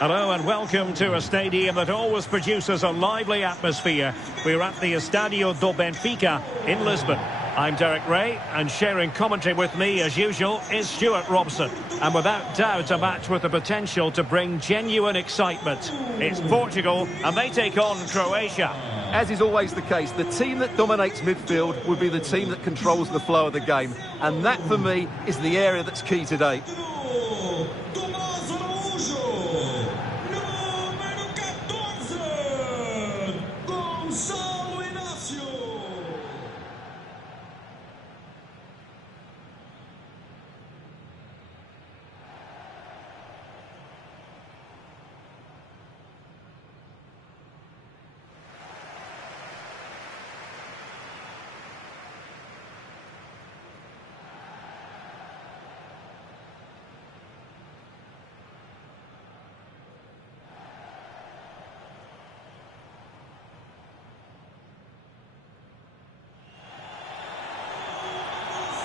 Hello and welcome to a stadium that always produces a lively atmosphere. We're at the Estadio do Benfica in Lisbon. I'm Derek Ray, and sharing commentary with me, as usual, is Stuart Robson. And without doubt, a match with the potential to bring genuine excitement. It's Portugal, and they take on Croatia. As is always the case, the team that dominates midfield will be the team that controls the flow of the game. And that, for me, is the area that's key today.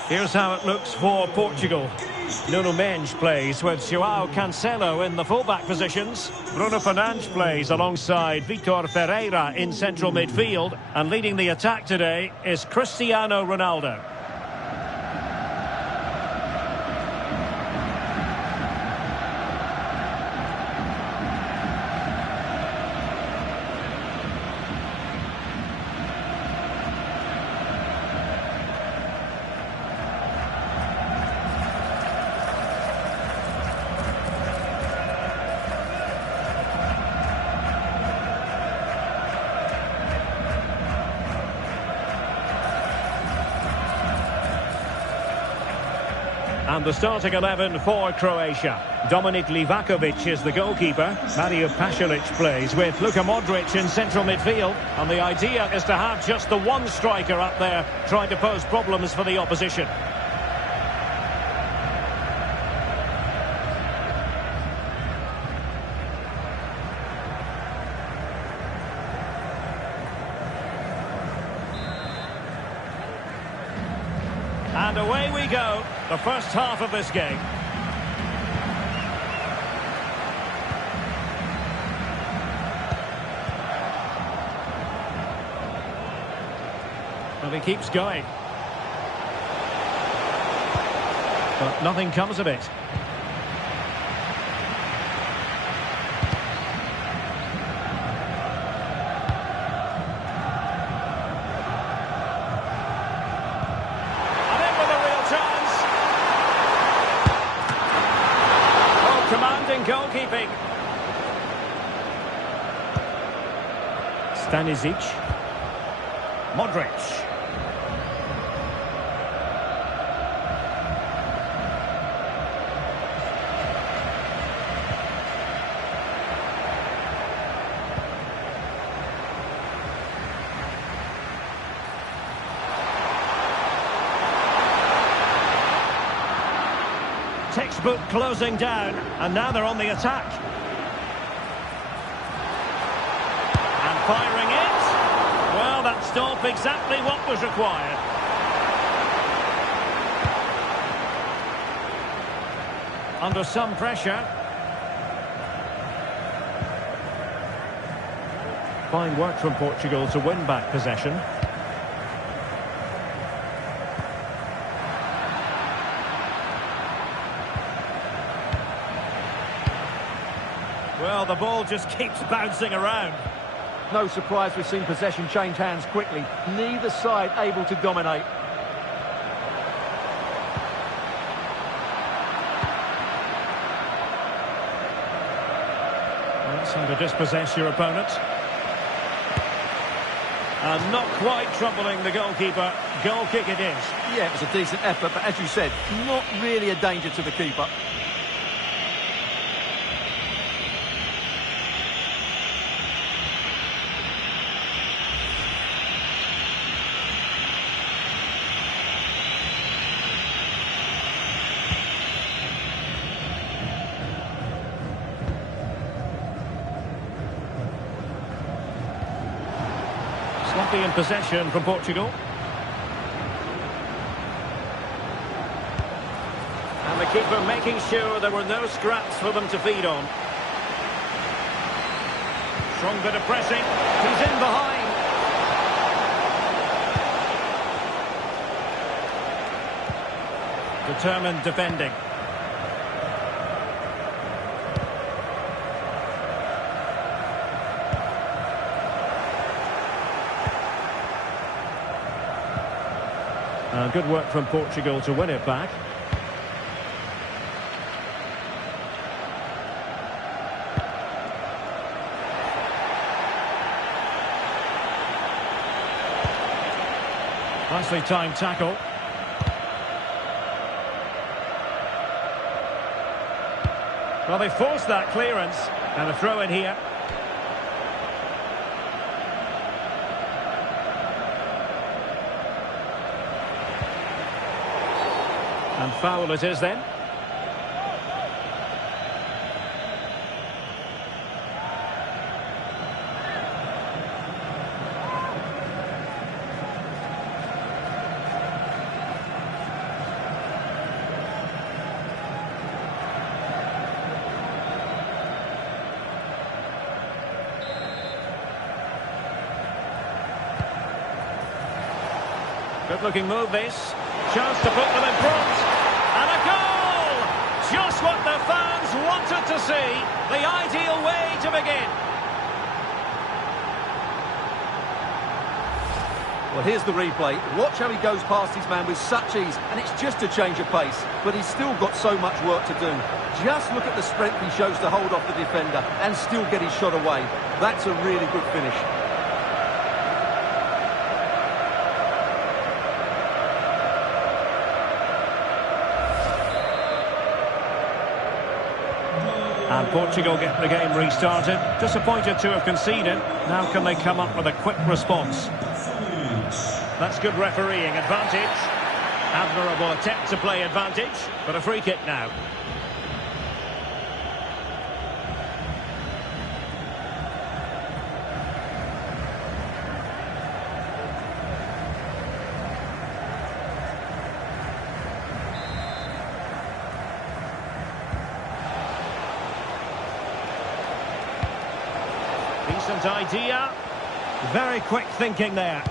Here's how it looks for Portugal. Nuno Mendes plays with João Cancelo in the fullback positions. Bruno Fernandes plays alongside Vitor Ferreira in central midfield. And leading the attack today is Cristiano Ronaldo. And the starting 11 for Croatia. Dominik Livakovic is the goalkeeper. Mario Pasalic plays with Luka Modric in central midfield. And the idea is to have just the one striker up there trying to pose problems for the opposition. And away we go, the first half of this game. Well, he keeps going. But nothing comes of it. Goalkeeping. Stanisic. Modric. Textbook closing down, and now they're on the attack. And firing it. Well, that stopped exactly what was required. Under some pressure. Fine work from Portugal to win back possession. Well, the ball just keeps bouncing around. No surprise we've seen possession change hands quickly. Neither side able to dominate. That's how to dispossess your opponent. And not quite troubling the goalkeeper. Goal kick it is. Yeah, it was a decent effort, but as you said, not really a danger to the keeper. Sloppy in possession from Portugal. And the keeper making sure there were no scraps for them to feed on. Strong bit of pressing. He's in behind. Determined defending. Good work from Portugal to win it back. Nicely timed tackle. Well, they forced that clearance. And a throw in here. And foul it is then. Good looking move this. Chance to put them in front. And a goal! Just what the fans wanted to see. The ideal way to begin. Well, here's the replay. Watch how he goes past his man with such ease, and it's just a change of pace. But he's still got so much work to do. Just look at the strength he shows to hold off the defender and still get his shot away. That's a really good finish. And Portugal get the game restarted. Disappointed to have conceded. Now can they come up with a quick response? That's good refereeing. Advantage. Admirable attempt to play advantage. But a free kick now. Decent idea. Very quick thinking there.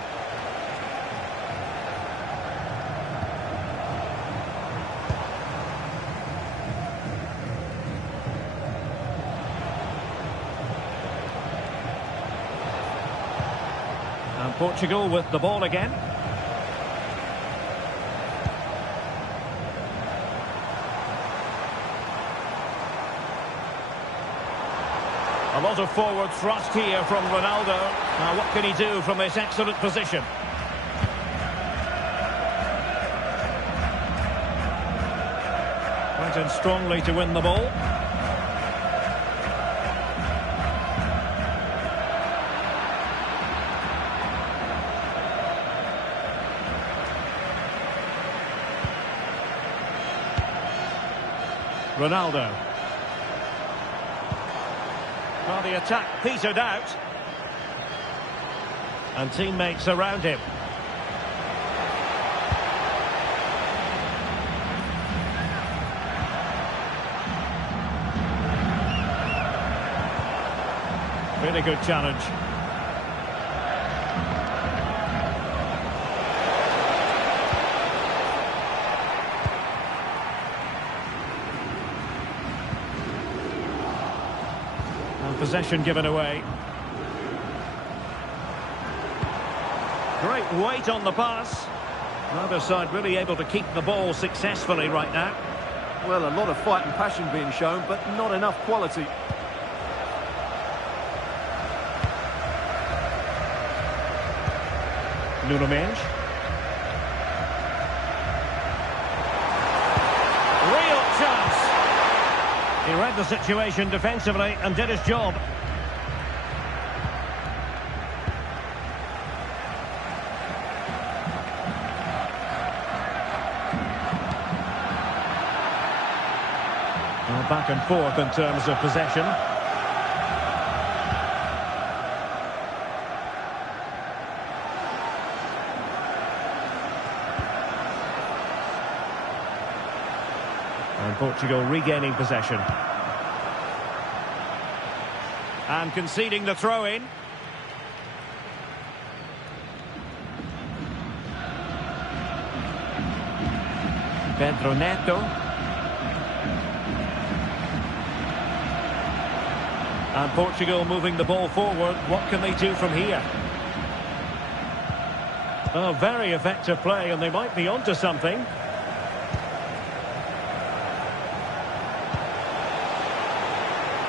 And Portugal with the ball again. A lot of forward thrust here from Ronaldo. Now what can he do from this excellent position? Went in strongly to win the ball. Ronaldo. Well, the attack petered out. And teammates around him. Really good challenge. Possession given away. Great weight on the pass. Neither side really able to keep the ball successfully right now. Well, a lot of fight and passion being shown, but not enough quality. Nuno Mendes. Real chance. He read the situation defensively and did his job. Well, back and forth in terms of possession. And Portugal regaining possession. And conceding the throw-in. Pedro Neto. And Portugal moving the ball forward. What can they do from here? Oh, very effective play, and they might be onto something.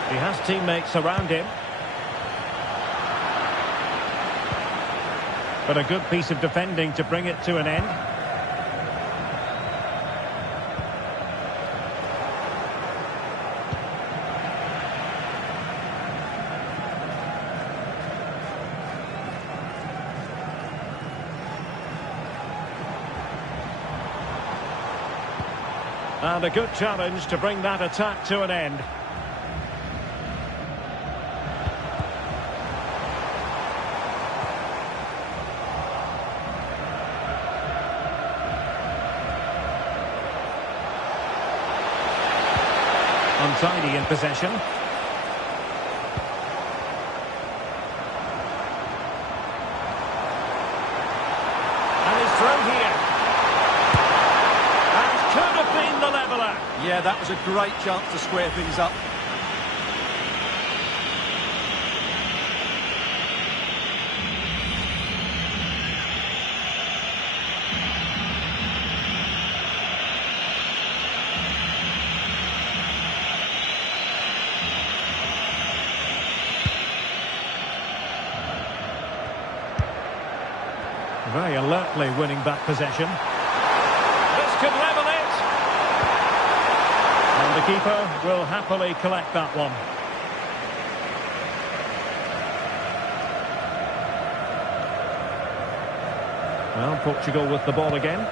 He has teammates around him. But a good piece of defending to bring it to an end. And a good challenge to bring that attack to an end. Untidy in possession. And he's through here. And could have been the leveller. Yeah, that was a great chance to square things up. Very alertly winning back possession. This could level it. And the keeper will happily collect that one. Well, Portugal with the ball again.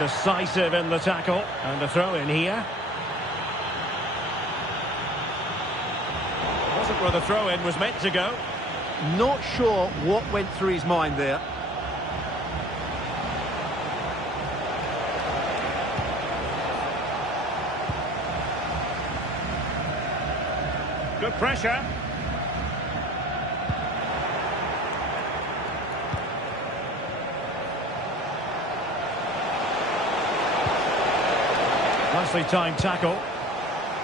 Decisive in the tackle. And a throw in here. Wasn't where the throw in was meant to go. Not sure what went through his mind there. Good pressure. Nicely timed tackle.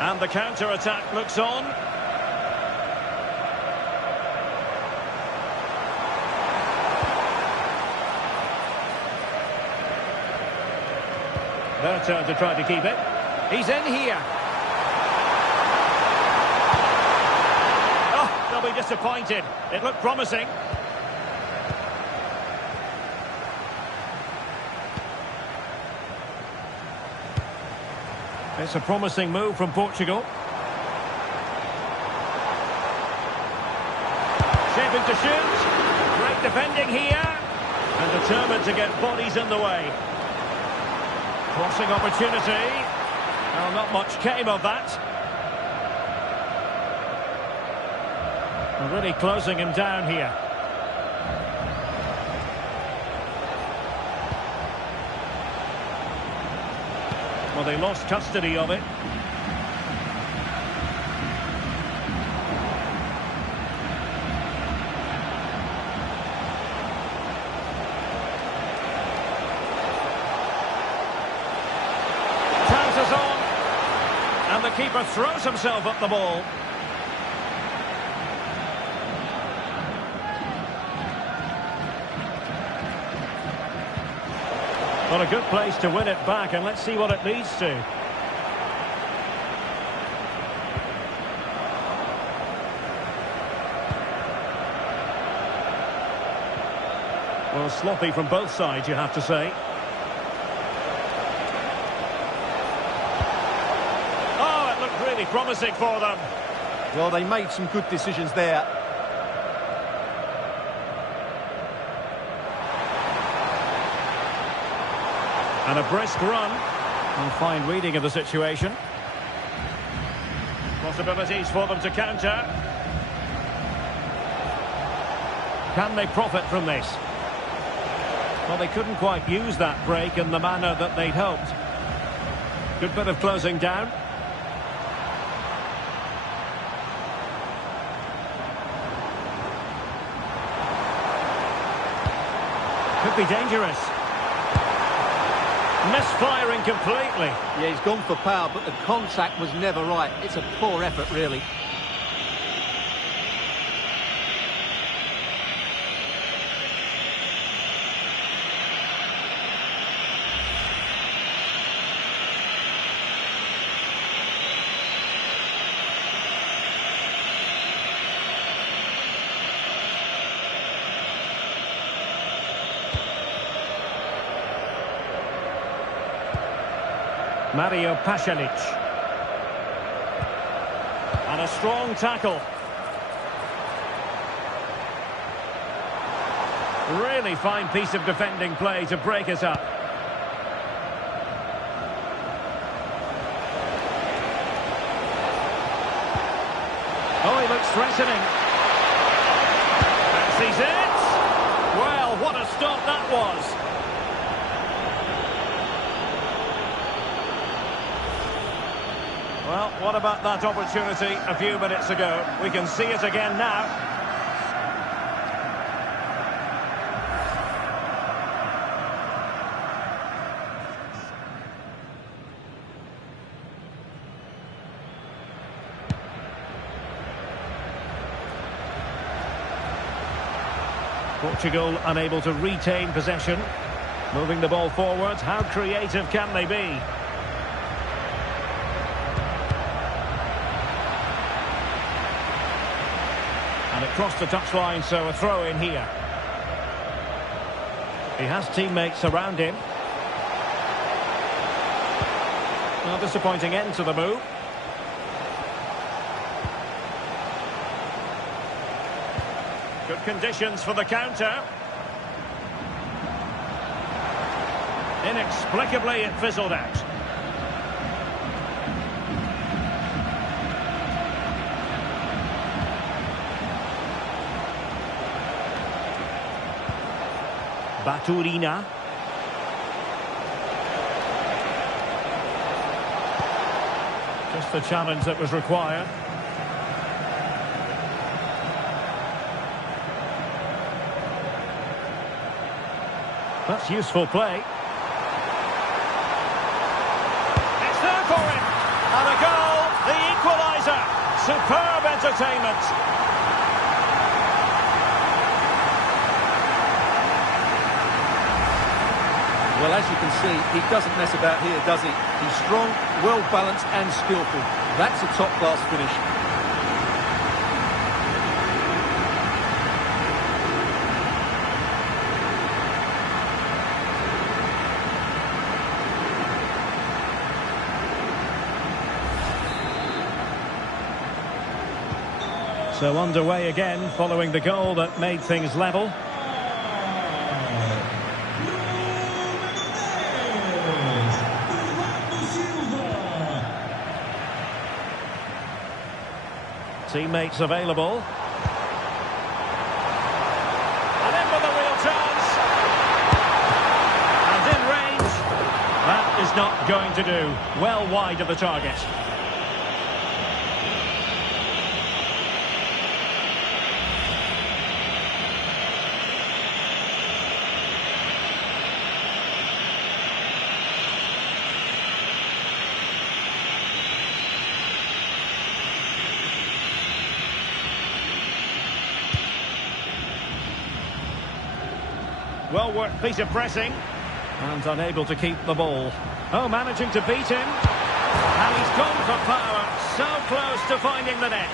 And the counter-attack looks on. Their turn to try to keep it. He's in here. Oh, they'll be disappointed. It looked promising. It's a promising move from Portugal. Shaping to shoot. Great defending here. And determined to get bodies in the way. Crossing opportunity. Well, not much came of that. Really closing him down here. Well, they lost custody of it. And the keeper throws himself at the ball. Well, a good place to win it back, and let's see what it leads to. Well, sloppy from both sides, you have to say. Really promising for them. Well, they made some good decisions there. And a brisk run. And fine reading of the situation. Possibilities for them to counter. Can they profit from this? Well, they couldn't quite use that break in the manner that they'd hoped. Good bit of closing down. Could be dangerous. Misfiring completely. Yeah, he's gone for power, but the contact was never right. It's a poor effort, really. Mario Pasalic. And a strong tackle. Really fine piece of defending play to break us up. Oh, he looks threatening. Fancies it. Well, what a stop that was. Well, what about that opportunity a few minutes ago? We can see it again now. Portugal unable to retain possession. Moving the ball forward, how creative can they be? And it crossed the touchline, so a throw in here. He has teammates around him. Well, disappointing end to the move. Good conditions for the counter. Inexplicably, it fizzled out. Baturina. Just the challenge that was required. That's useful play. It's there for him. And a goal, the equaliser. Superb entertainment. Well, as you can see, he doesn't mess about here, does he? He's strong, well-balanced and skillful. That's a top-class finish. So underway again, following the goal that made things level. Teammates available. And in with a real chance. And in range. That is not going to do. Well wide of the target. Well-worked piece of pressing. And unable to keep the ball. Oh, managing to beat him. And he's gone for power. So close to finding the net.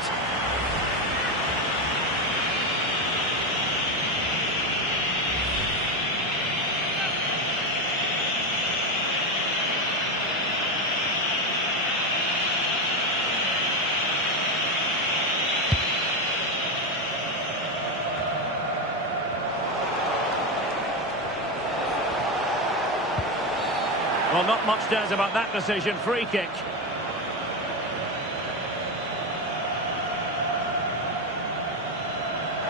Well, not much doubt about that decision. Free kick.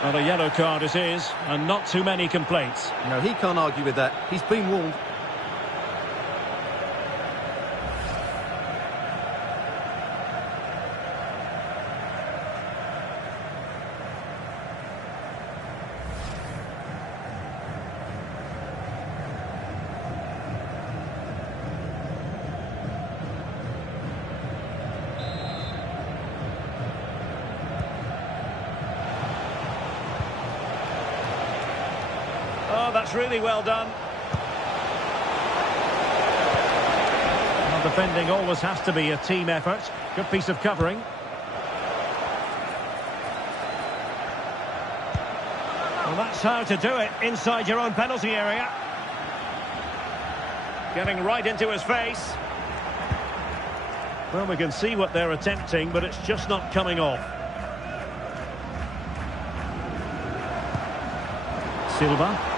Well, a yellow card it is, and not too many complaints. No, he can't argue with that. He's been warned. Oh, that's really well done. Well, defending always has to be a team effort. Good piece of covering. Well, that's how to do it, inside your own penalty area. Getting right into his face. Well, we can see what they're attempting, but it's just not coming off. Silva.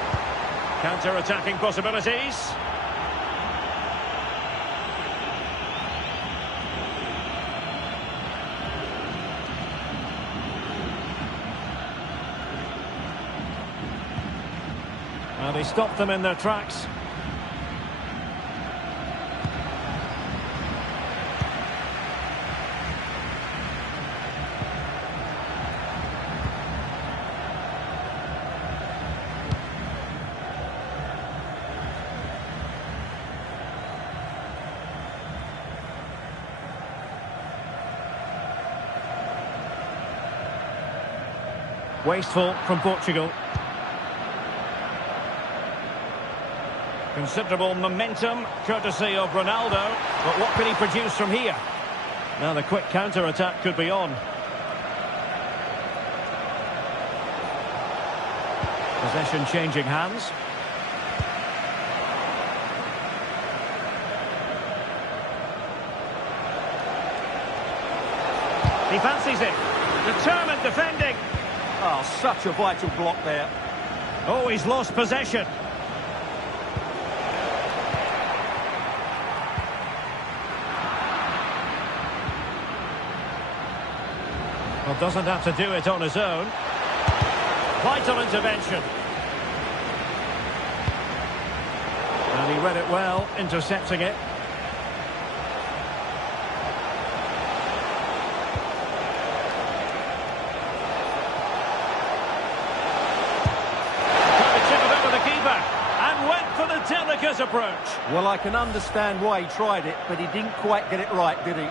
Counter-attacking possibilities. And he stopped them in their tracks. Wasteful from Portugal. Considerable momentum, courtesy of Ronaldo. But what can he produce from here? Now the quick counter-attack could be on. Possession changing hands. He fancies it. Determined defending. Oh, such a vital block there. Oh, he's lost possession. Well, doesn't have to do it on his own. Vital intervention. And he read it well, intercepting it. Delicate approach. Well, I can understand why he tried it, but he didn't quite get it right, did he?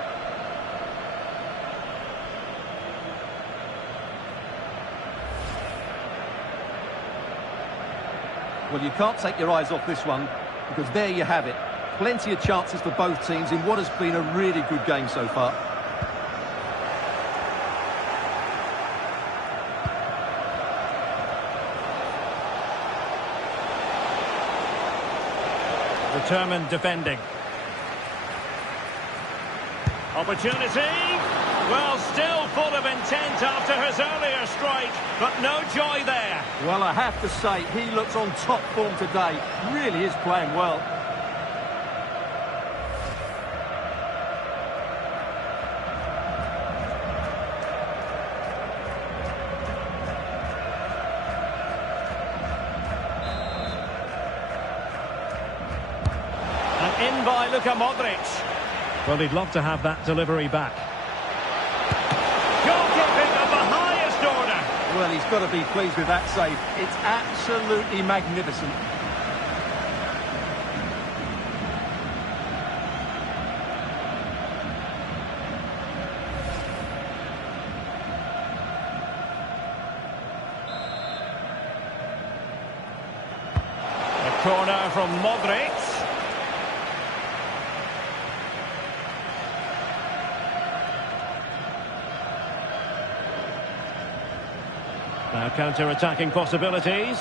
Well, you can't take your eyes off this one, because there you have it. Plenty of chances for both teams in what has been a really good game so far. Determined defending. Opportunity. Well, still full of intent after his earlier strike, but no joy there. Well, I have to say, he looks on top form today. Really is playing well. In by Luka Modric. Well, he'd love to have that delivery back. Goalkeeping of the highest order. Well, he's got to be pleased with that save. It's absolutely magnificent. A corner from Modric. Now counter-attacking possibilities.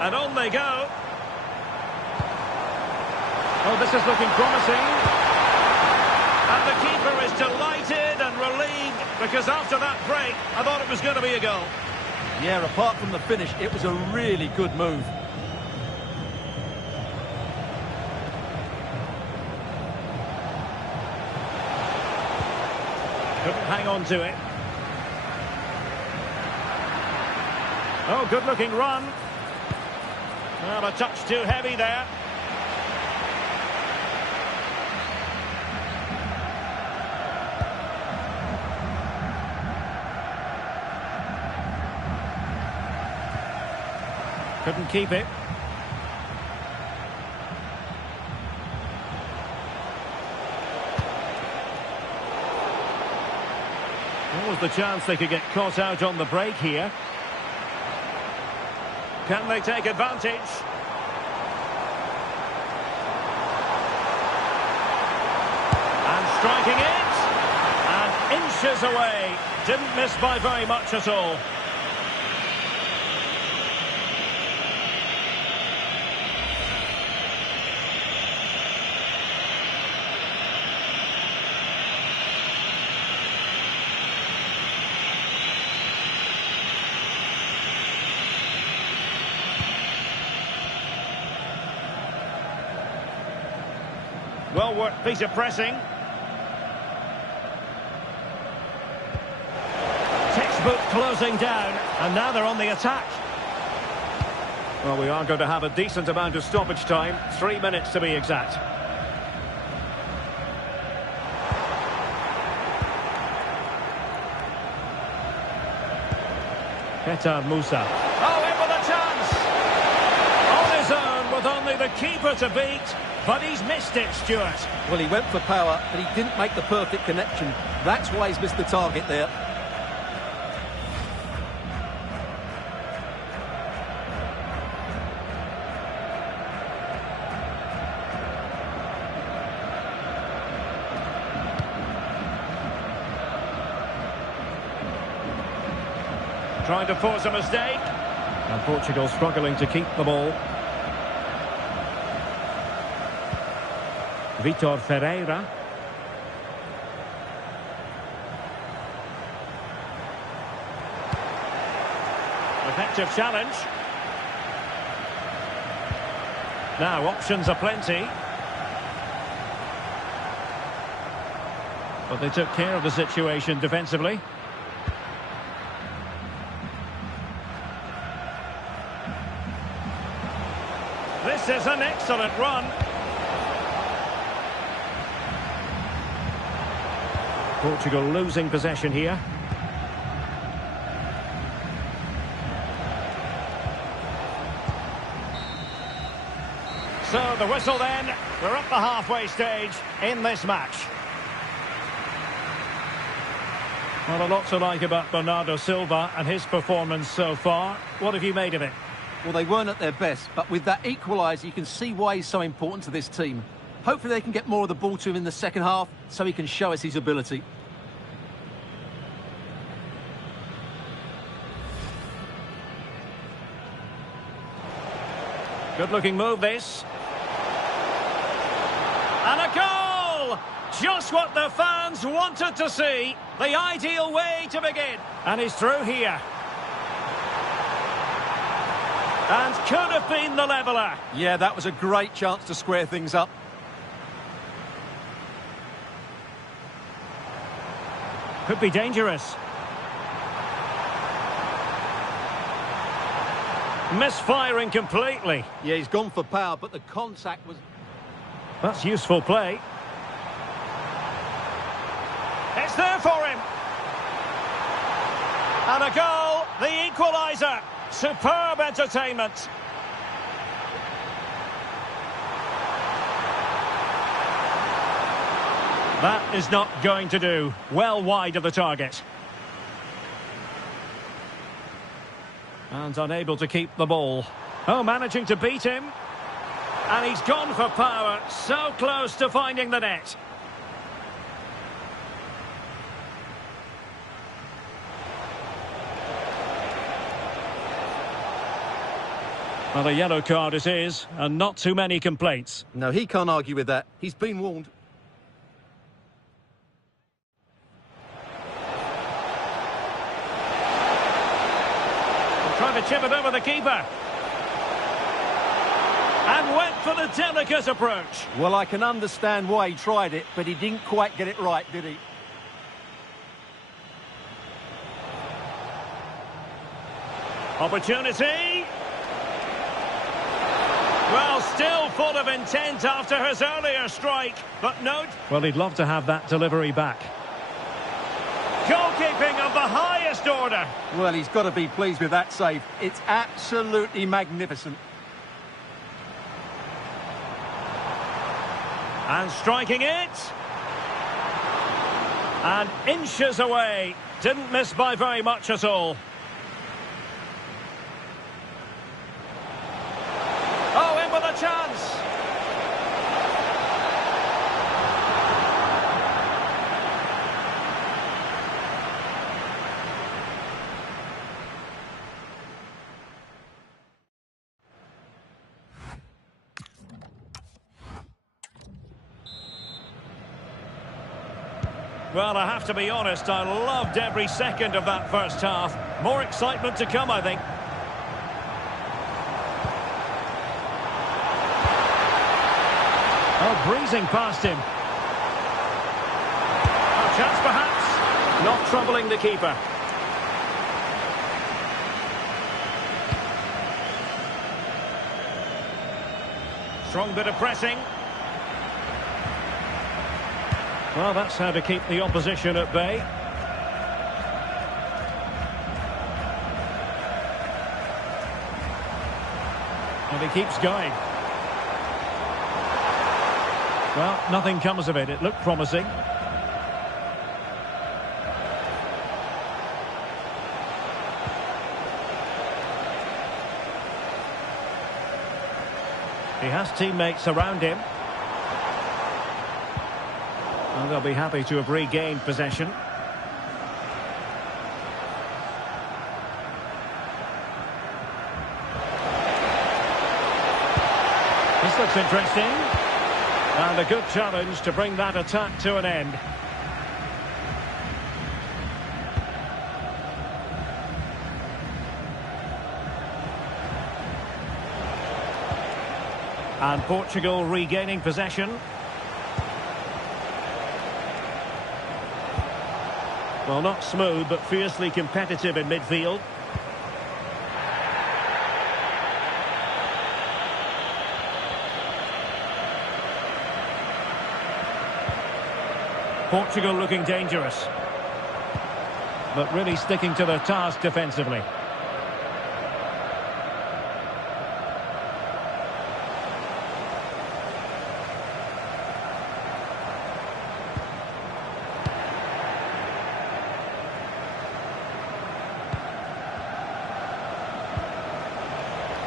And on they go. Oh, this is looking promising. And the keeper is delighted and relieved, because after that break, I thought it was going to be a goal. Yeah, apart from the finish, it was a really good move. Couldn't hang on to it. Oh, good-looking run. Well, a touch too heavy there. Couldn't keep it. What was the chance they could get caught out on the break here? Can they take advantage? And striking it. And inches away. Didn't miss by very much at all. Well worked piece of pressing. Textbook closing down, and now they're on the attack. Well, we are going to have a decent amount of stoppage time, 3 minutes to be exact. Petar Musa. Oh, in with a chance! On his own, with only the keeper to beat. But he's missed it, Stuart. Well, he went for power, but he didn't make the perfect connection. That's why he's missed the target there. Trying to force a mistake. And Portugal struggling to keep the ball. Vitor Ferreira. Effective challenge. Now options are plenty. But they took care of the situation defensively. This is an excellent run. Portugal losing possession here. So the whistle then. We're at the halfway stage in this match. Well, a lot to like about Bernardo Silva and his performance so far. What have you made of it? Well, they weren't at their best, but with that equaliser, you can see why he's so important to this team. Hopefully they can get more of the ball to him in the second half so he can show us his ability. Good-looking move, this. And a goal! Just what the fans wanted to see. The ideal way to begin. And he's through here. And could have been the leveller. Yeah, that was a great chance to square things up. Could be dangerous. Misfiring completely. Yeah, he's gone for power, but the contact was... That's useful play. It's there for him. And a goal, the equaliser. Superb entertainment. That is not going to do. Well wide of the target. And unable to keep the ball. Oh, managing to beat him. And he's gone for power. So close to finding the net. Well, a yellow card it is, and not too many complaints. No, he can't argue with that. He's been warned. Trying to chip it over the keeper. And went for the delicate approach. Well, I can understand why he tried it, but he didn't quite get it right, did he? Opportunity. Well, still full of intent after his earlier strike, but no... Well, he'd love to have that delivery back. Goalkeeping of the highest order. Well, he's got to be pleased with that save. It's absolutely magnificent. And striking it. And inches away. Didn't miss by very much at all. Well, I have to be honest, I loved every second of that first half. More excitement to come, I think. Oh, breezing past him. A chance perhaps. Not troubling the keeper. Strong bit of pressing. Well, that's how to keep the opposition at bay. And he keeps going. Well, nothing comes of it. It looked promising. He has teammates around him. And they'll be happy to have regained possession. This looks interesting. And a good challenge to bring that attack to an end. And Portugal regaining possession. Well, not smooth, but fiercely competitive in midfield. Portugal looking dangerous. But really sticking to their task defensively.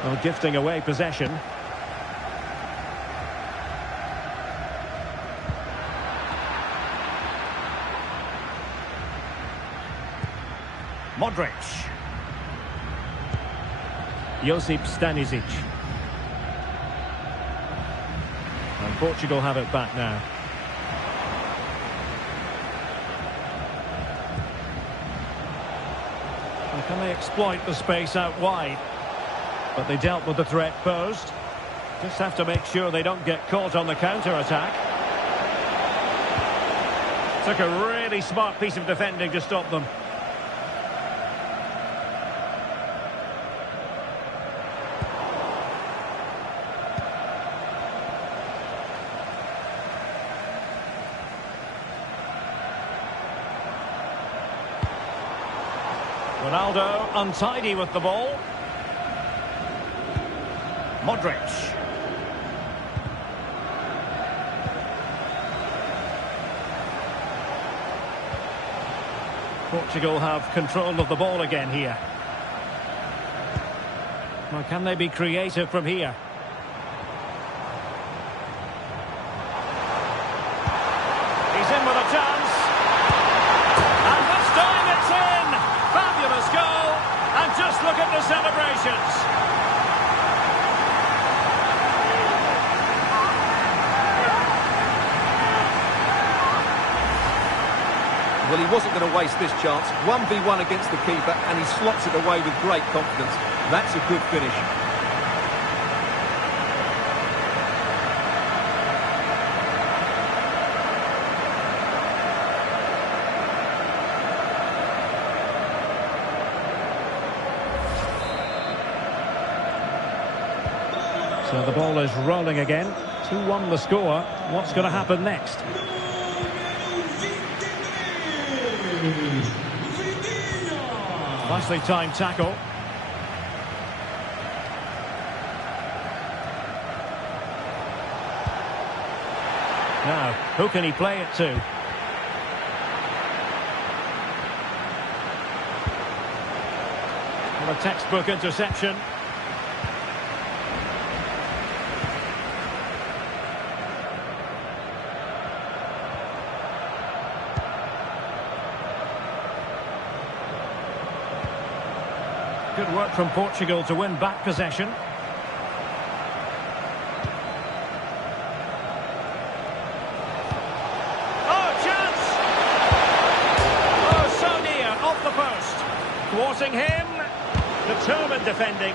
Well, gifting away possession. Modric. Josip Stanisic. And Portugal have it back now. And can they exploit the space out wide? But they dealt with the threat posed. Just have to make sure they don't get caught on the counter-attack. Took a really smart piece of defending to stop them. Ronaldo untidy with the ball. Modric. Portugal have control of the ball again here. Well, can they be creative from here? He's in with a chance. And this time it's in! Fabulous goal! And just look at the celebrations. Well, he wasn't going to waste this chance. 1v1 against the keeper, and he slots it away with great confidence. That's a good finish. So the ball is rolling again. 2-1 the score. What's going to happen next? Nicely timed tackle. Now, who can he play it to? Well, a textbook interception. Good work from Portugal to win back possession. Oh, chance! supporting him. Determined defending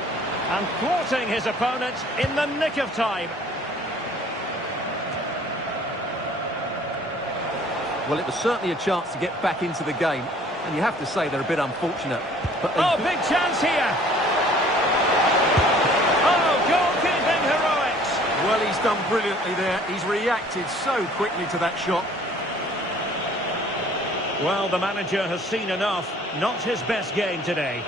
and thwarting his opponent in the nick of time. Well, it was certainly a chance to get back into the game, and you have to say they're a bit unfortunate. But big chance here. Oh, goalkeeping heroics. Well, he's done brilliantly there. He's reacted so quickly to that shot. Well, the manager has seen enough. Not his best game today.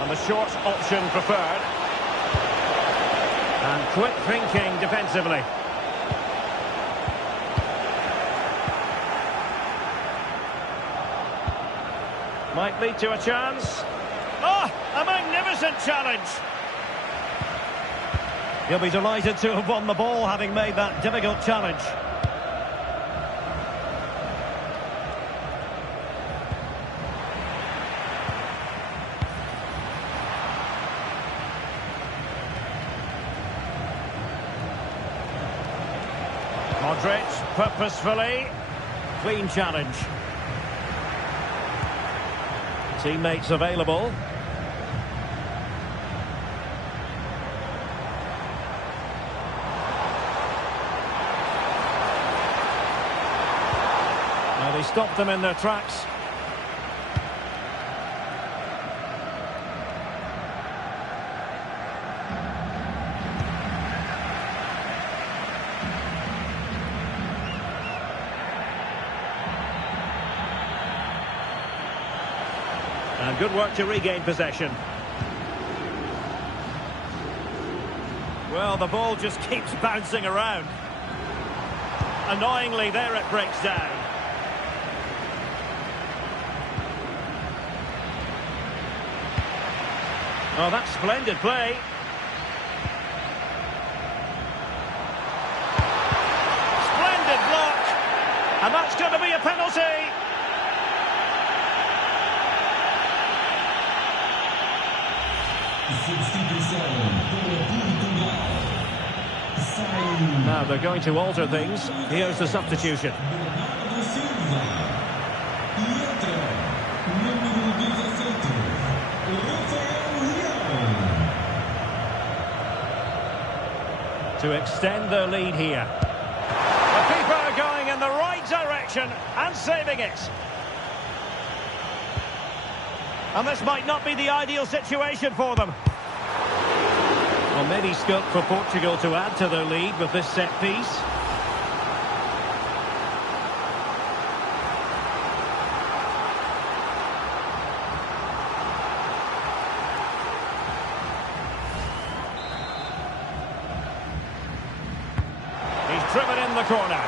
And the short option preferred. And quick thinking defensively. Might lead to a chance. Oh, a magnificent challenge. He'll be delighted to have won the ball, having made that difficult challenge. Modric, purposefully. Clean challenge. Teammates available. Now they stopped them in their tracks. And good work to regain possession. Well, the ball just keeps bouncing around. Annoyingly, there it breaks down. Oh, that's splendid play. Splendid block. And that's going to be a penalty. Now they're going to alter things. Here's the substitution. To extend their lead here. The keeper going in the right direction and saving it. And this might not be the ideal situation for them. Well, maybe scope for Portugal to add to their lead with this set piece. He's driven in the corner.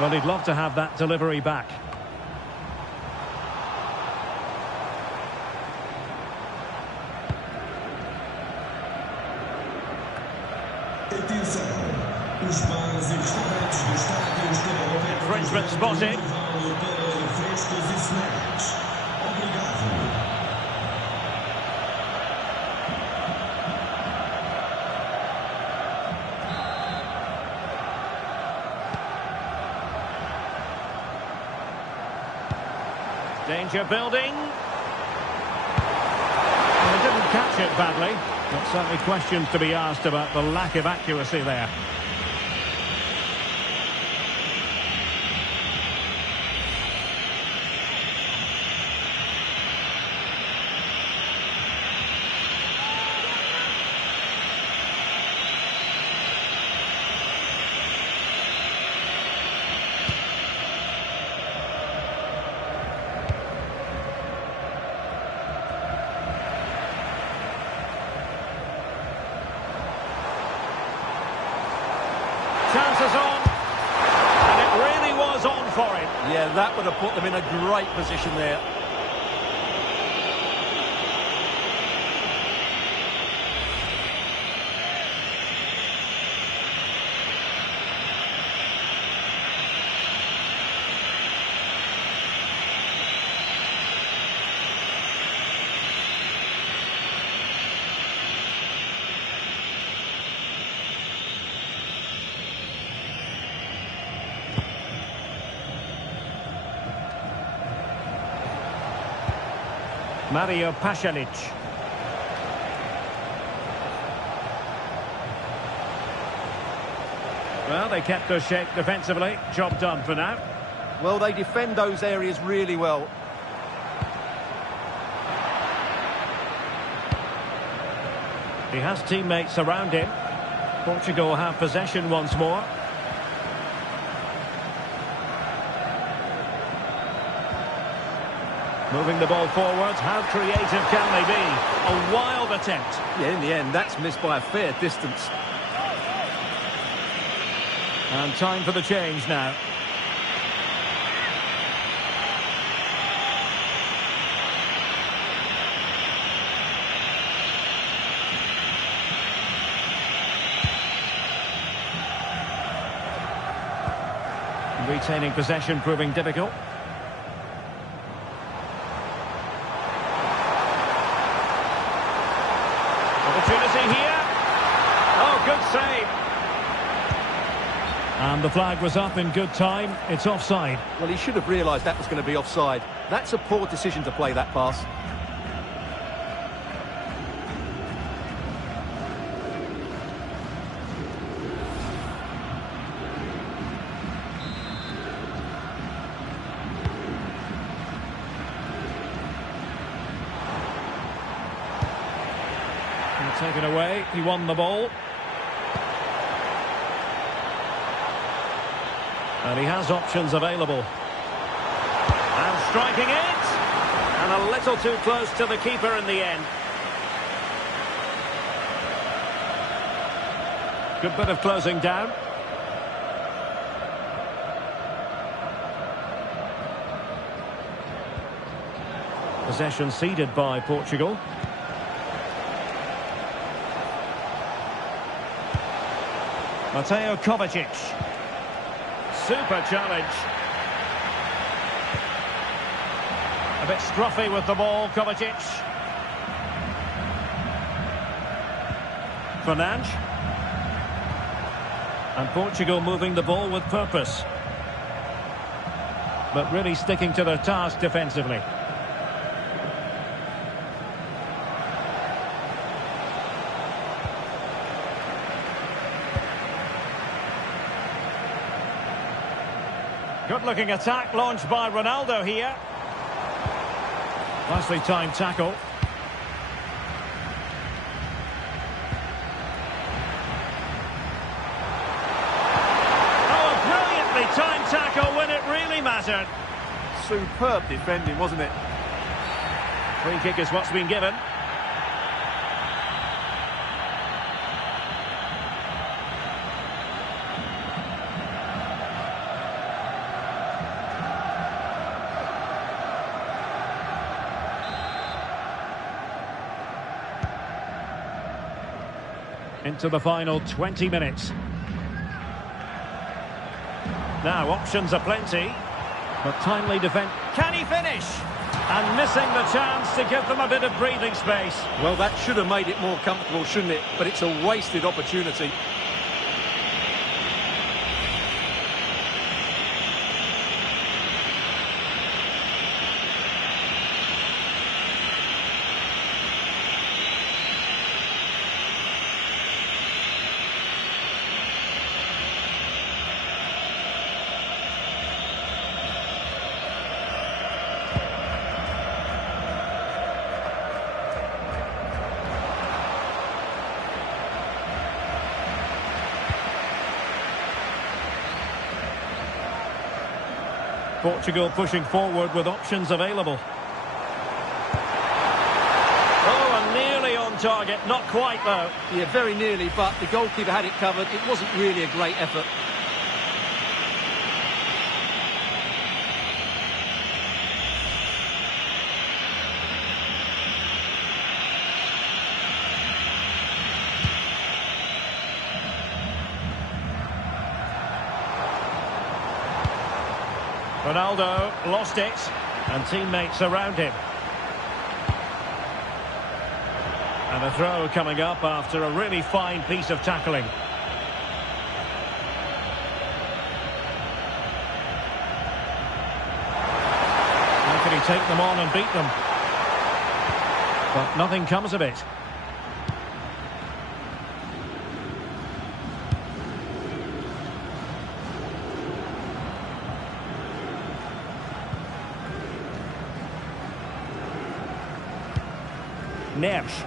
Well, he'd love to have that delivery back. Infringement spotted. Danger building. Well, they didn't catch it badly, but certainly questions to be asked about the lack of accuracy there. Chances on, and it really was on for him. Yeah, that would have put them in a great position there. Mario Pasalic. Well, they kept their shape defensively. Job done for now. Well, they defend those areas really well. He has teammates around him. Portugal have possession once more. Moving the ball forwards. How creative can they be? A wild attempt. Yeah, in the end, that's missed by a fair distance. And time for the change now. Retaining possession proving difficult. Opportunity here. Oh, good save. And the flag was up in good time. It's offside. Well, he should have realised that was going to be offside. That's a poor decision to play that pass. Taken away, he won the ball. And he has options available. And striking it! And a little too close to the keeper in the end. Good bit of closing down. Possession ceded by Portugal. Mateo Kovacic. Super challenge. A bit scruffy with the ball, Kovacic. Fernandes. And Portugal moving the ball with purpose. But really sticking to their task defensively. Good-looking attack launched by Ronaldo here. Nicely timed tackle. Oh, a brilliantly timed tackle when it really mattered. Superb defending, wasn't it? Free kick is what's been given. Into the final 20 minutes. Now, options are plenty, but timely defense. Can he finish? And missing the chance to give them a bit of breathing space. Well, that should have made it more comfortable, shouldn't it? But it's a wasted opportunity. Portugal pushing forward with options available. Oh, and nearly on target. Not quite, though. Yeah, very nearly, but the goalkeeper had it covered. It wasn't really a great effort. Ronaldo lost it, and teammates around him. And a throw coming up after a really fine piece of tackling. How can he take them on and beat them? But nothing comes of it. Neves.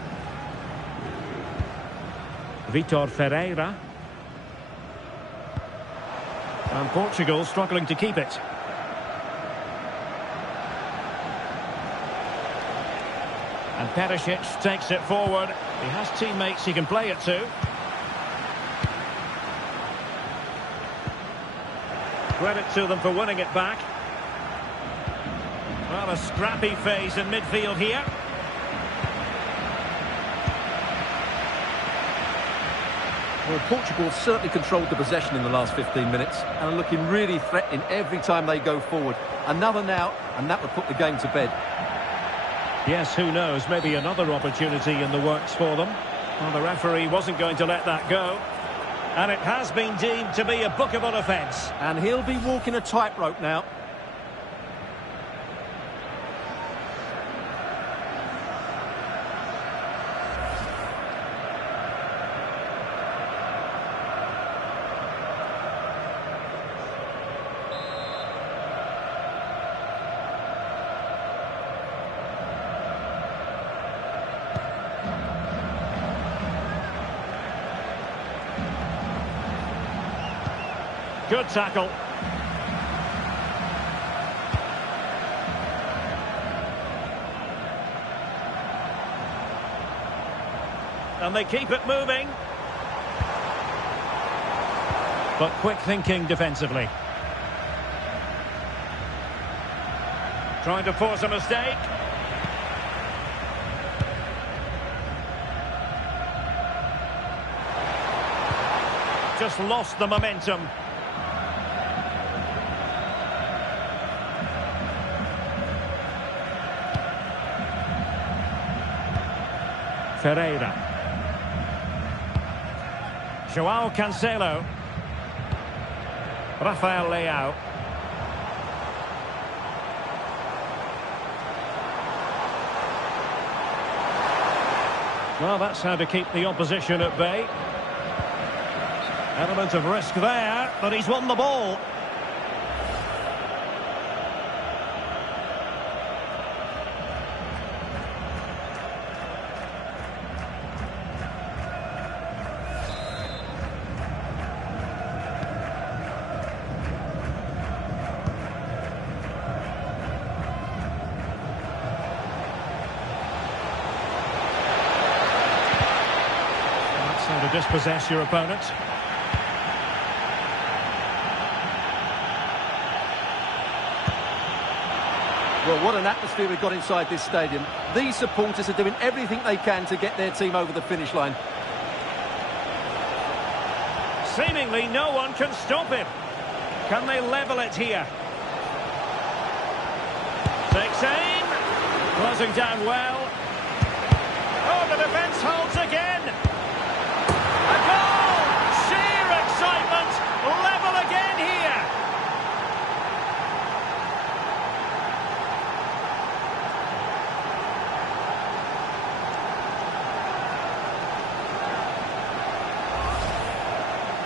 Vitor Ferreira. And Portugal struggling to keep it. And Perisic takes it forward. He has teammates he can play it to. Credit to them for winning it back. Well, a scrappy phase in midfield here. Well, Portugal certainly controlled the possession in the last 15 minutes and are looking really threatening every time they go forward. Another now, and that would put the game to bed. Yes, who knows, maybe another opportunity in the works for them. Well, the referee wasn't going to let that go. And it has been deemed to be a bookable offence. And he'll be walking a tightrope now. Good tackle. And they keep it moving. But quick thinking defensively. Trying to force a mistake. Just lost the momentum. Ferreira. João Cancelo. Rafael Leao. Well, that's how to keep the opposition at bay. Element of risk there, but he's won the ball. How to dispossess your opponent. Well, what an atmosphere we've got inside this stadium. These supporters are doing everything they can to get their team over the finish line. Seemingly no one can stop him. Can they level it here? Takes aim. Closing down well. Oh, the defence holds again. A goal! Sheer excitement! Level again here!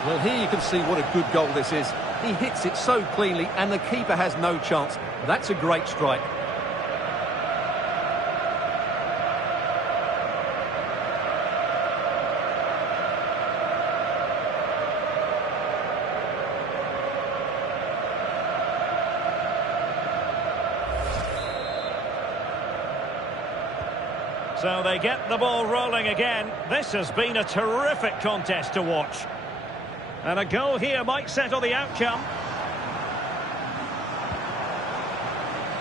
Well, here you can see what a good goal this is. He hits it so cleanly and the keeper has no chance. That's a great strike. So they get the ball rolling again. This has been a terrific contest to watch. And a goal here might settle the outcome.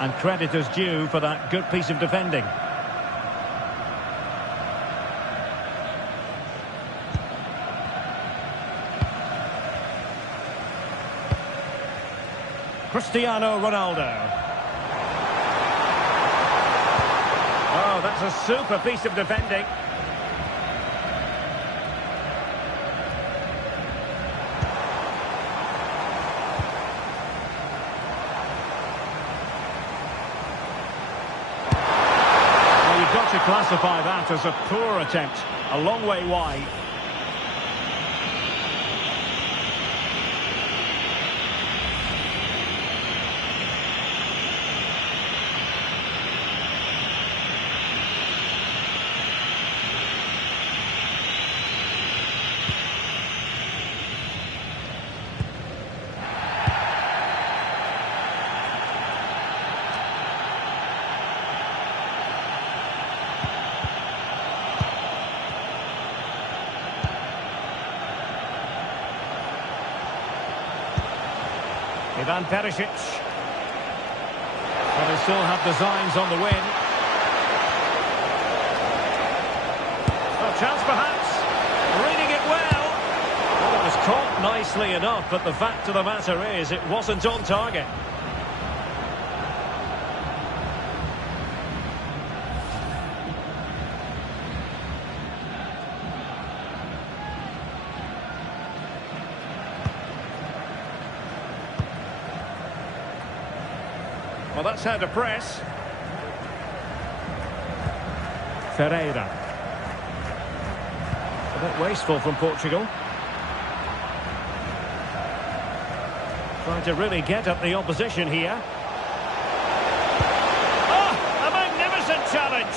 And credit is due for that good piece of defending. Cristiano Ronaldo. Oh, that's a super piece of defending. Well, you've got to classify that as a poor attempt. A long way wide. Ivan Perisic. But they still have designs on the win. A chance perhaps. Reading it well. Well, it was caught nicely enough, but the fact of the matter is it wasn't on target. Well, that's how to press. Ferreira. A bit wasteful from Portugal. Trying to really get at the opposition here. Oh, a magnificent challenge.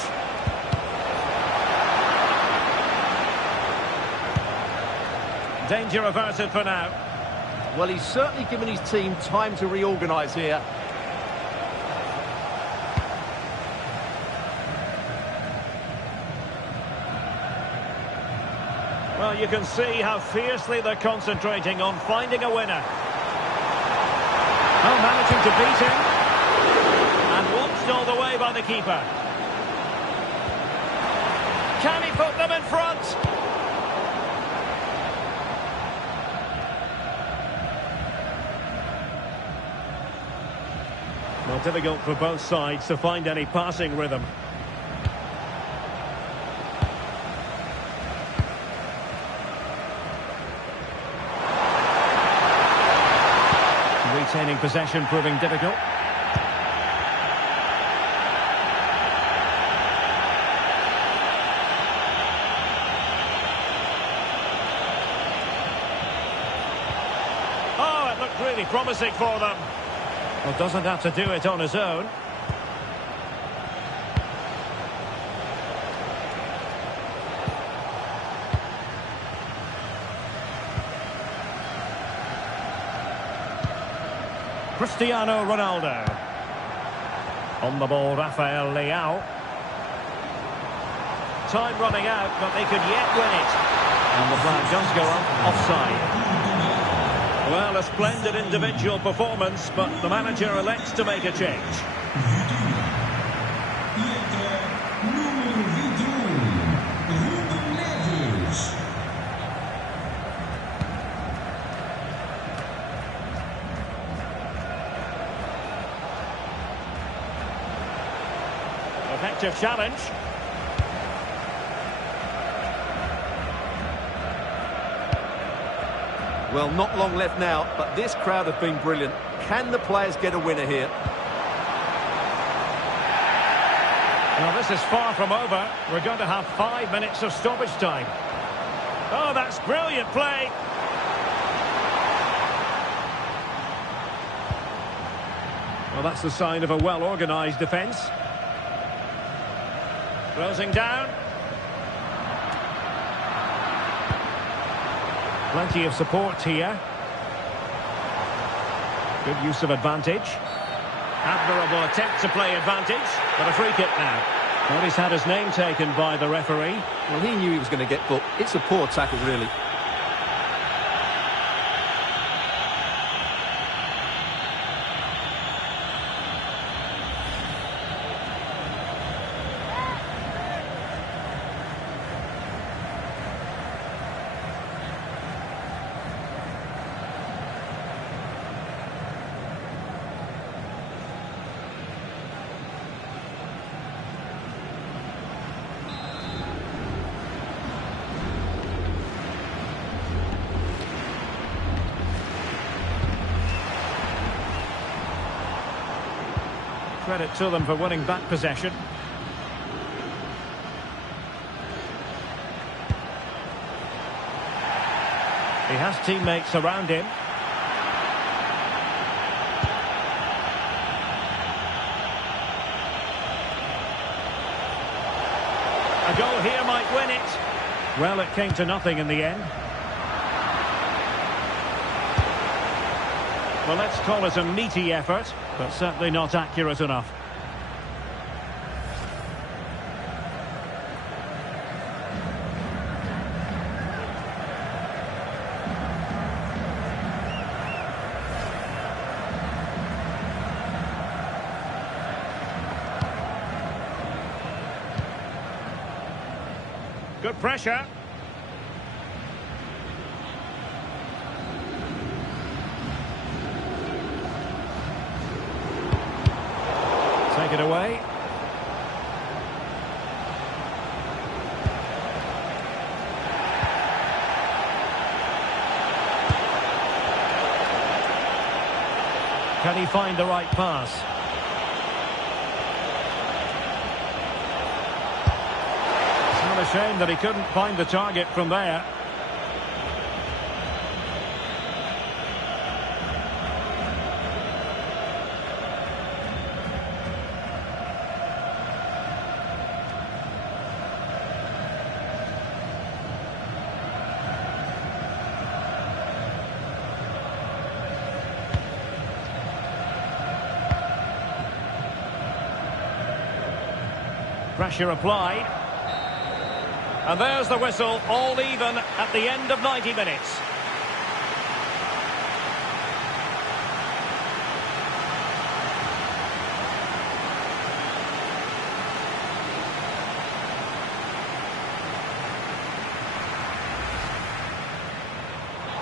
Danger averted for now. Well, he's certainly given his team time to reorganise here. Well, you can see how fiercely they're concentrating on finding a winner. Oh, managing to beat him. And watched all the way by the keeper. Can he put them in front? Well, difficult for both sides to find any passing rhythm. Retaining possession proving difficult. Oh, it looked really promising for them. Well, doesn't have to do it on his own. Cristiano Ronaldo. On the ball, Rafael Leao. Time running out, but they could yet win it. And the flag does go up, offside. Well, a splendid individual performance, but the manager elects to make a change. Effective challenge. Well, not long left now, but this crowd have been brilliant. Can the players get a winner here? Well, this is far from over. We're going to have 5 minutes of stoppage time. Oh, that's brilliant play. Well, that's the sign of a well-organised defence. Closing down. Plenty of support here. Good use of advantage. Admirable attempt to play advantage, but a free kick now. Well, he's had his name taken by the referee. Well, he knew he was going to get booked. It's a poor tackle, really. Credit to them for winning back possession. He has teammates around him. A goal here might win it. Well, it came to nothing in the end. Well, let's call it a meaty effort, but certainly not accurate enough. Good pressure. Take it away. Can he find the right pass? It's not a shame that he couldn't find the target from there. Pressure applied. And there's the whistle, all even at the end of 90 minutes.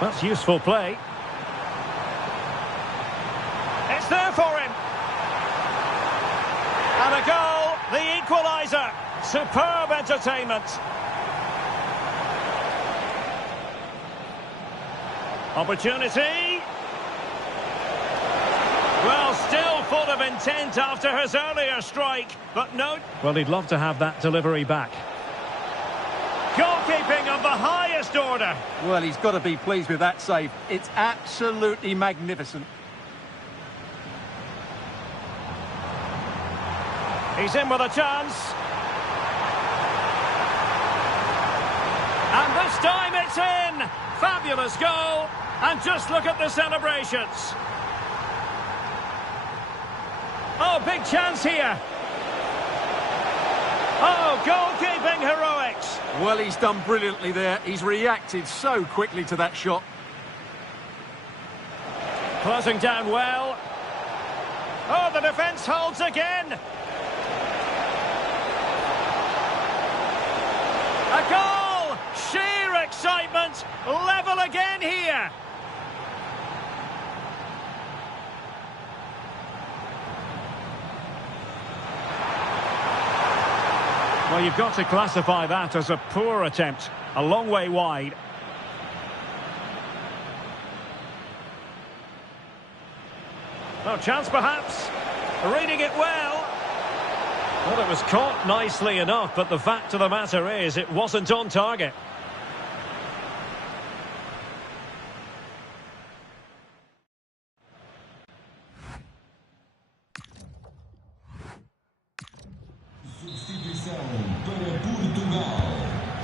That's useful play. It's there for him. And a goal, the equaliser. Superb entertainment. Opportunity. Well, still full of intent after his earlier strike, but no. Well, he'd love to have that delivery back. Goalkeeping of the highest order. Well, he's got to be pleased with that save. It's absolutely magnificent. He's in with a chance. And this time it's in. Fabulous goal. And just look at the celebrations. Oh, big chance here. Oh, goalkeeping heroics. Well, he's done brilliantly there. He's reacted so quickly to that shot. Closing down well. Oh, the defence holds again. A goal! Sheer excitement. Level again here. Well, you've got to classify that as a poor attempt. A long way wide. No chance, perhaps. Reading it well. Well, it was caught nicely enough, but the fact of the matter is it wasn't on target.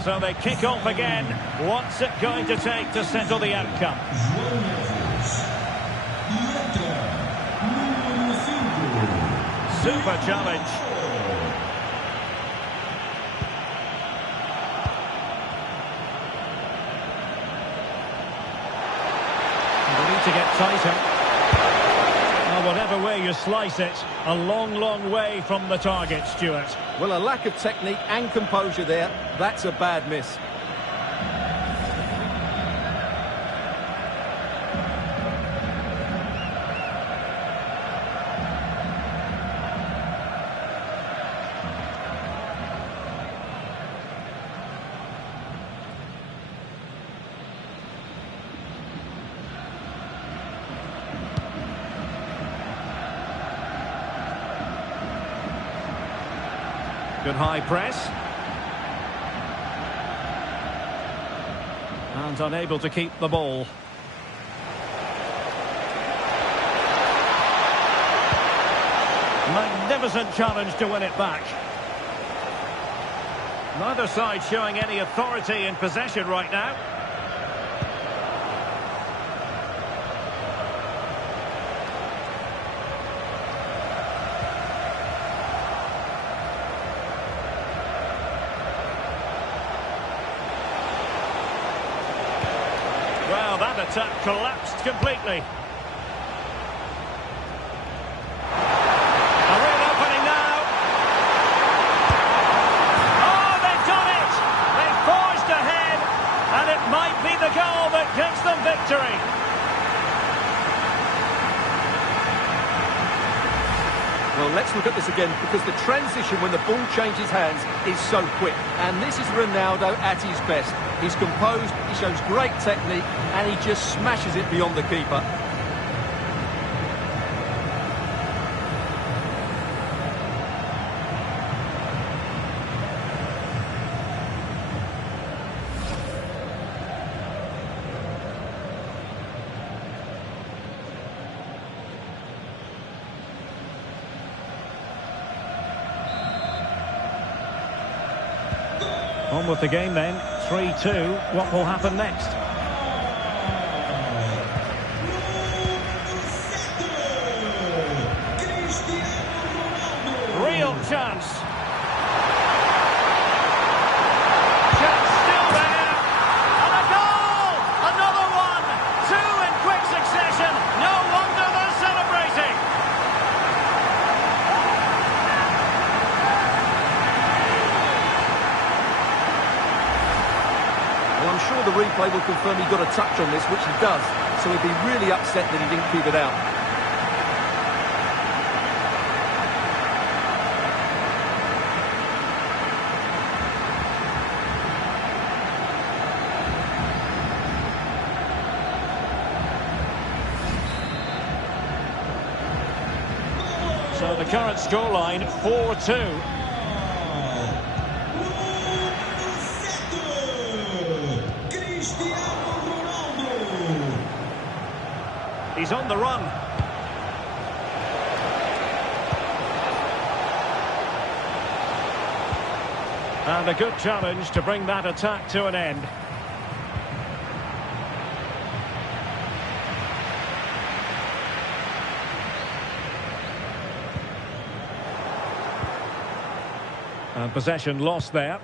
So they kick off again. What's it going to take to settle the outcome? Super challenge. They need to get tighter. Well, whatever way you slice it, a long, long way from the target, Stuart. Well, a lack of technique and composure there. That's a bad miss. Good high press. And unable to keep the ball. Magnificent challenge to win it back. Neither side showing any authority in possession right now. Well, that attack collapsed completely. A real opening now. Oh, they've done it! They've forged ahead, and it might be the goal that gives them victory. Well, let's look at this again, because the transition when the ball changes hands is so quick. And this is Ronaldo at his best. He's composed, he shows great technique, and he just smashes it beyond the keeper. On with the game then, 3-2. What will happen next? Real chance. Chance still there. And a goal! Another one! Two in quick succession. No wonder they're celebrating. Well, I'm sure the replay will confirm he got a touch on this, which he does. So he'd be really upset that he didn't keep it out. So the current scoreline, 4-2. He's on the run. And a good challenge to bring that attack to an end. And possession lost there.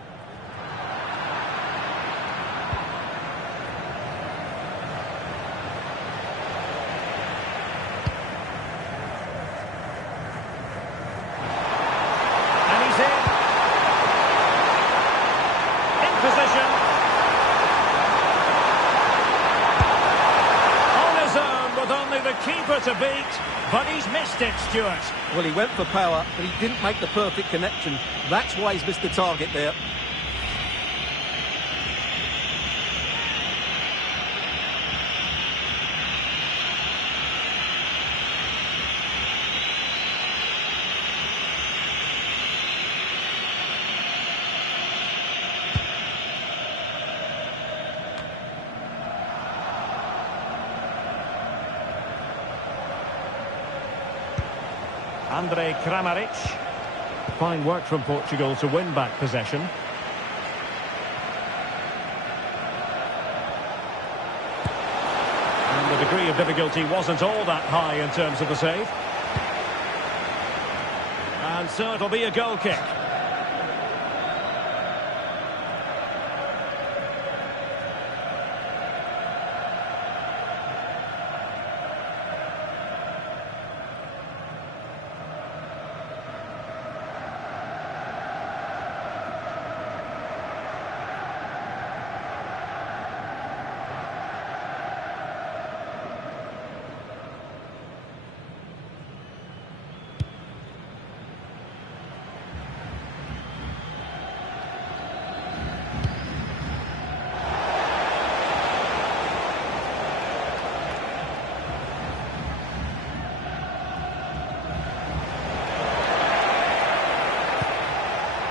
Keeper to beat, but he's missed it, Stuart. Well, he went for power, but he didn't make the perfect connection. That's why he's missed the target there. Andre Kramaric. Fine work from Portugal to win back possession. And the degree of difficulty wasn't all that high in terms of the save. And so it'll be a goal kick.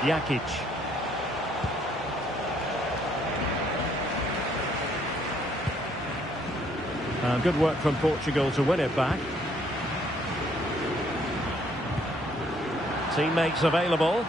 Jakic. Good work from Portugal to win it back. Teammates available.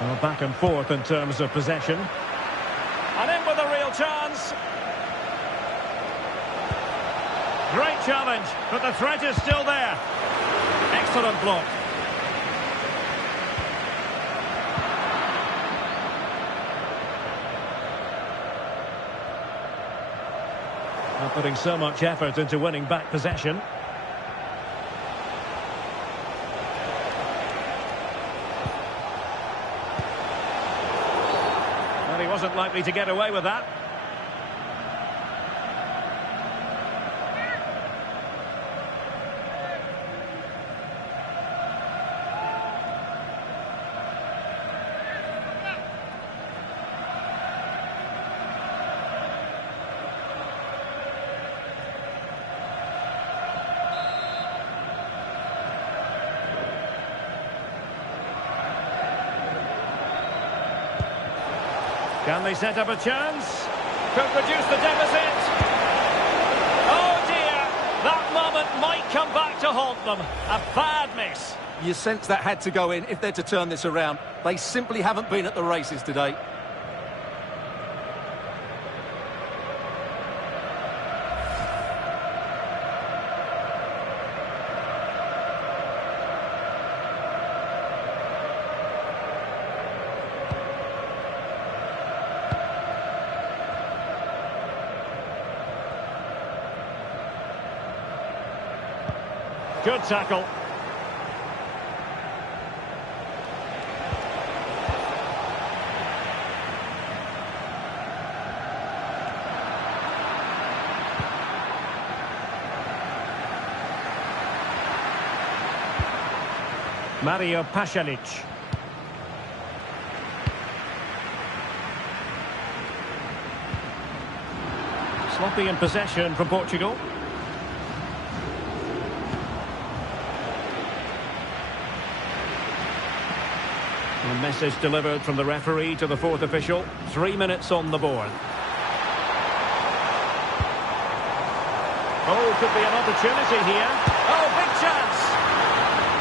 Well, back and forth in terms of possession. And in with a real chance. Great challenge, but the threat is still there. Excellent block. They're putting so much effort into winning back possession. Well, he wasn't likely to get away with that. Can they set up a chance? Could reduce the deficit. Oh dear, that moment might come back to haunt them. A bad miss. You sense that had to go in if they're to turn this around. They simply haven't been at the races today. Good tackle. Mario Pasalic. Sloppy in possession from Portugal. A message delivered from the referee to the fourth official. 3 minutes on the board. Oh, could be an opportunity here. Oh, big chance.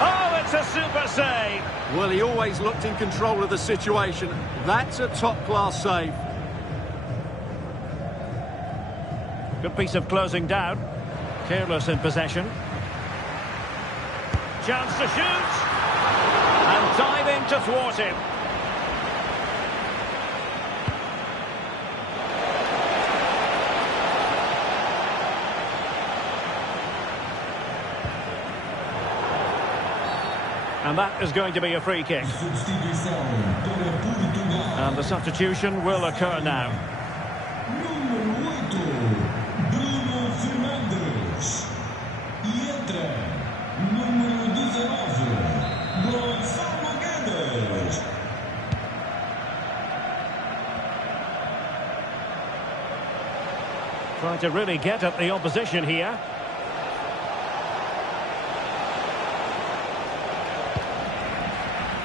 Oh, it's a super save. Well, he always looked in control of the situation. That's a top-class save. Good piece of closing down. Careless in possession. Chance to shoot. And diving to thwart him. And that is going to be a free kick. And the substitution will occur now. Trying to really get at the opposition here.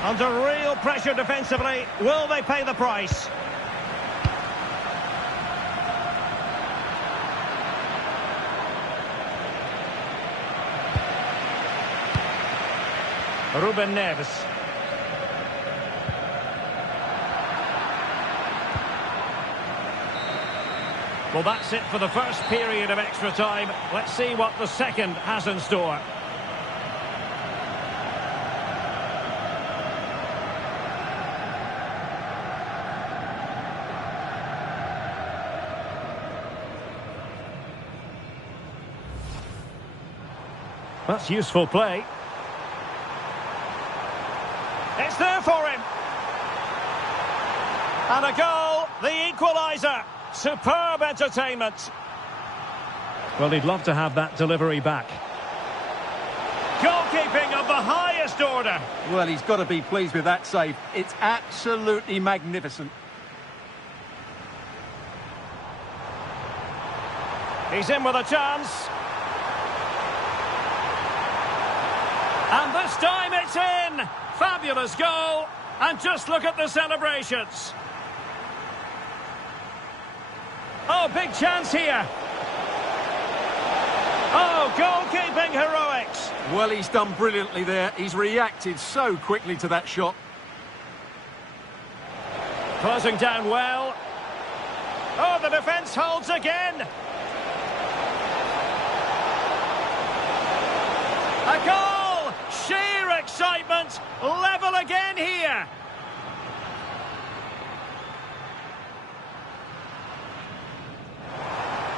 Under real pressure defensively. Will they pay the price? Ruben Neves. Well, that's it for the first period of extra time. Let's see what the second has in store. That's useful play. It's there for him. And a goal, the equaliser. Superb entertainment. Well, he'd love to have that delivery back. Goalkeeping of the highest order. Well, he's got to be pleased with that save. It's absolutely magnificent. He's in with a chance. And this time it's in! Fabulous goal. And just look at the celebrations. Oh, big chance here. Oh, goalkeeping heroics. Well, he's done brilliantly there. He's reacted so quickly to that shot. Closing down well. Oh, the defence holds again. A goal! Sheer excitement. Level again here.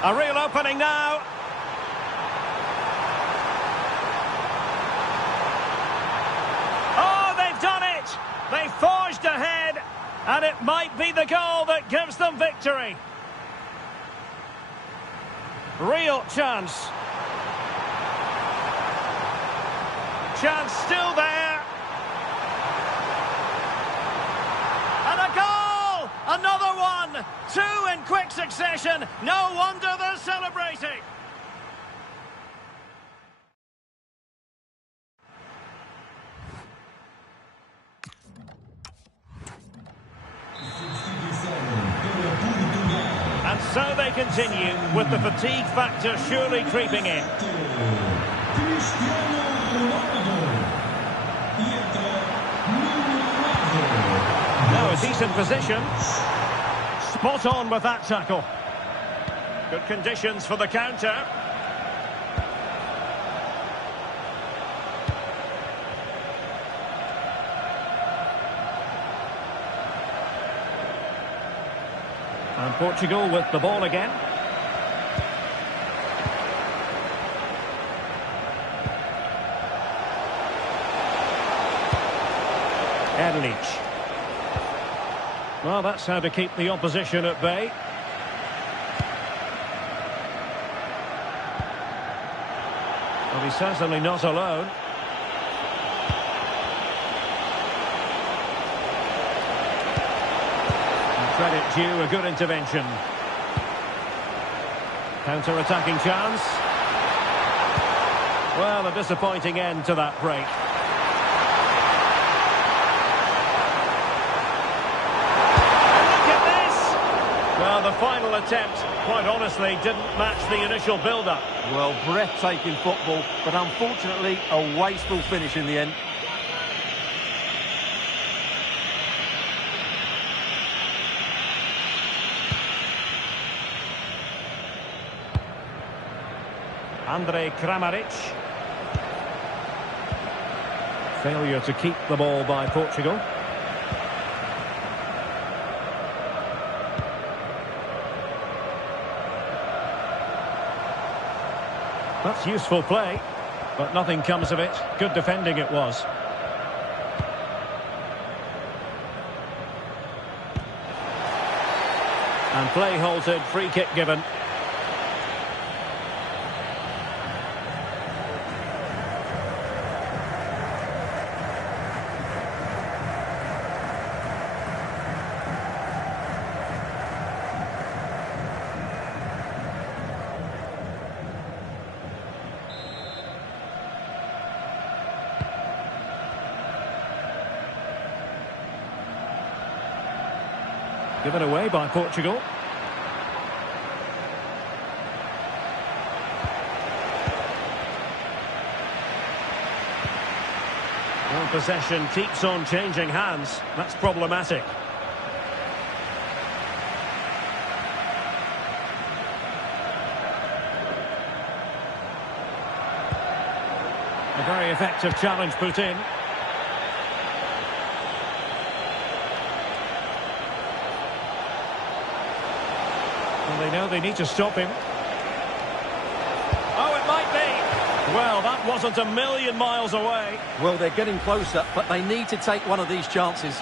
A real opening now. Oh, they've done it! They forged ahead, and it might be the goal that gives them victory. Real chance. Chance still there. And a goal! Another one! Two in quick succession. No wonder they're celebrating. And so they continue, with the fatigue factor surely creeping in. Now a decent position. Spot on with that tackle. Good conditions for the counter. And Portugal with the ball again. Erlich. Well, that's how to keep the opposition at bay. Well, he's certainly not alone. And credit due, a good intervention. Counter-attacking chance. Well, a disappointing end to that break. Well, the final attempt, quite honestly, didn't match the initial build-up. Well, breathtaking football, but unfortunately a wasteful finish in the end. Andrej Kramaric. Failure to keep the ball by Portugal. That's useful play, but nothing comes of it. Good defending it was. And play halted, free kick given. Given away by Portugal. Well, possession keeps on changing hands. That's problematic. A very effective challenge put in. They know they need to stop him. Oh, it might be. Well, that wasn't a million miles away. Well, they're getting closer, but they need to take one of these chances.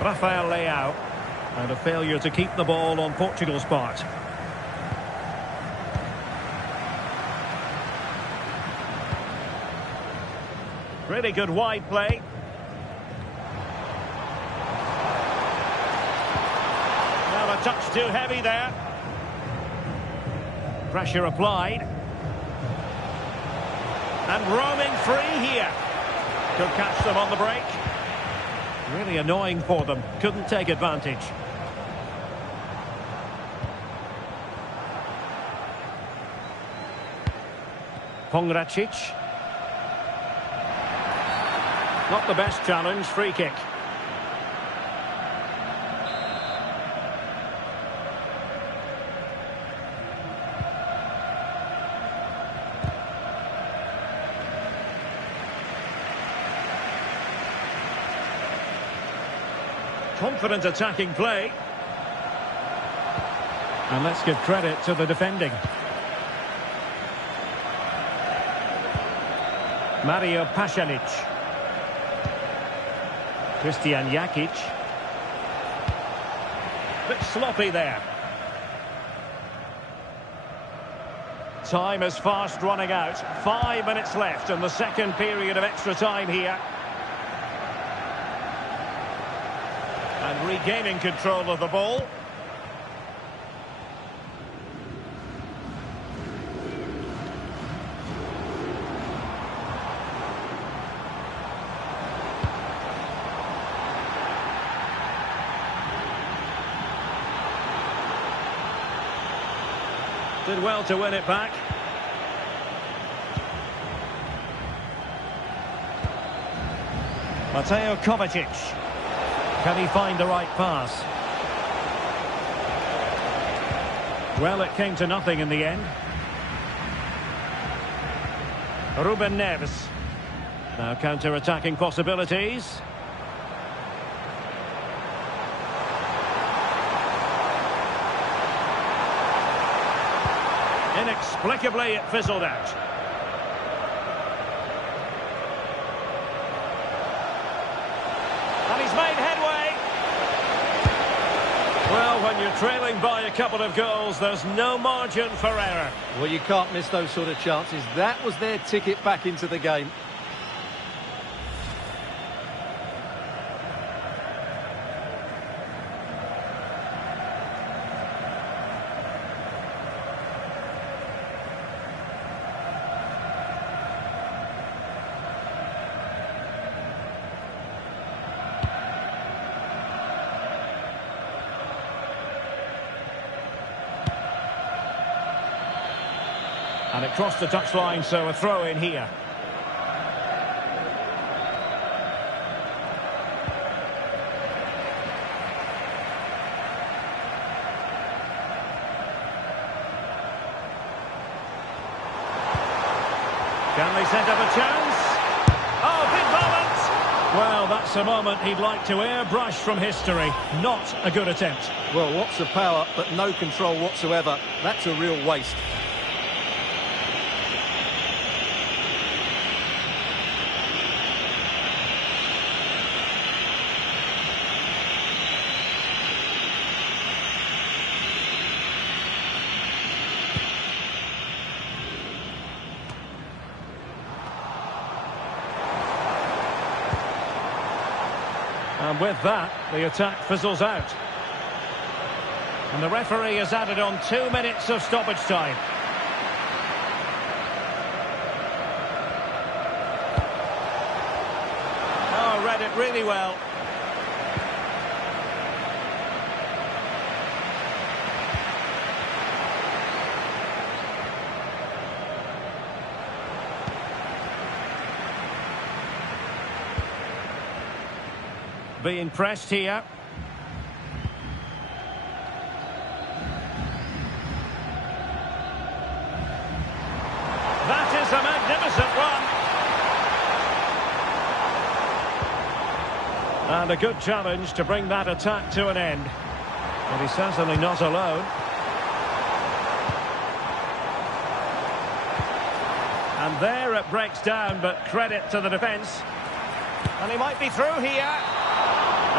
Rafael Leao. And a failure to keep the ball on Portugal's part. Really good wide play. Well, a touch too heavy there. Pressure applied. And roaming free here. Could catch them on the break. Really annoying for them. Couldn't take advantage. Pongracic. Not the best challenge. Free kick. Confident attacking play. And let's give credit to the defending. Mario Pasalic. Christian Jakic. Bit sloppy there. Time is fast running out. 5 minutes left in the second period of extra time here. And regaining control of the ball. Did well to win it back. Mateo Kovacic. Can he find the right pass? Well, it came to nothing in the end. Ruben Neves. Now counter-attacking possibilities. Inexplicably, it fizzled out. And he's made headway. Well, when you're trailing by a couple of goals, there's no margin for error. Well, you can't miss those sort of chances. That was their ticket back into the game. And it crossed the touchline, so a throw in here. Can they set up a chance? Oh, big moment! Well, that's a moment he'd like to airbrush from history. Not a good attempt. Well, lots of power, but no control whatsoever. That's a real waste. And with that, the attack fizzles out. And the referee has added on 2 minutes of stoppage time. Oh, read it really well. Being pressed here. That is a magnificent run. And a good challenge to bring that attack to an end. But he's certainly not alone. And there it breaks down, but credit to the defence. And he might be through here.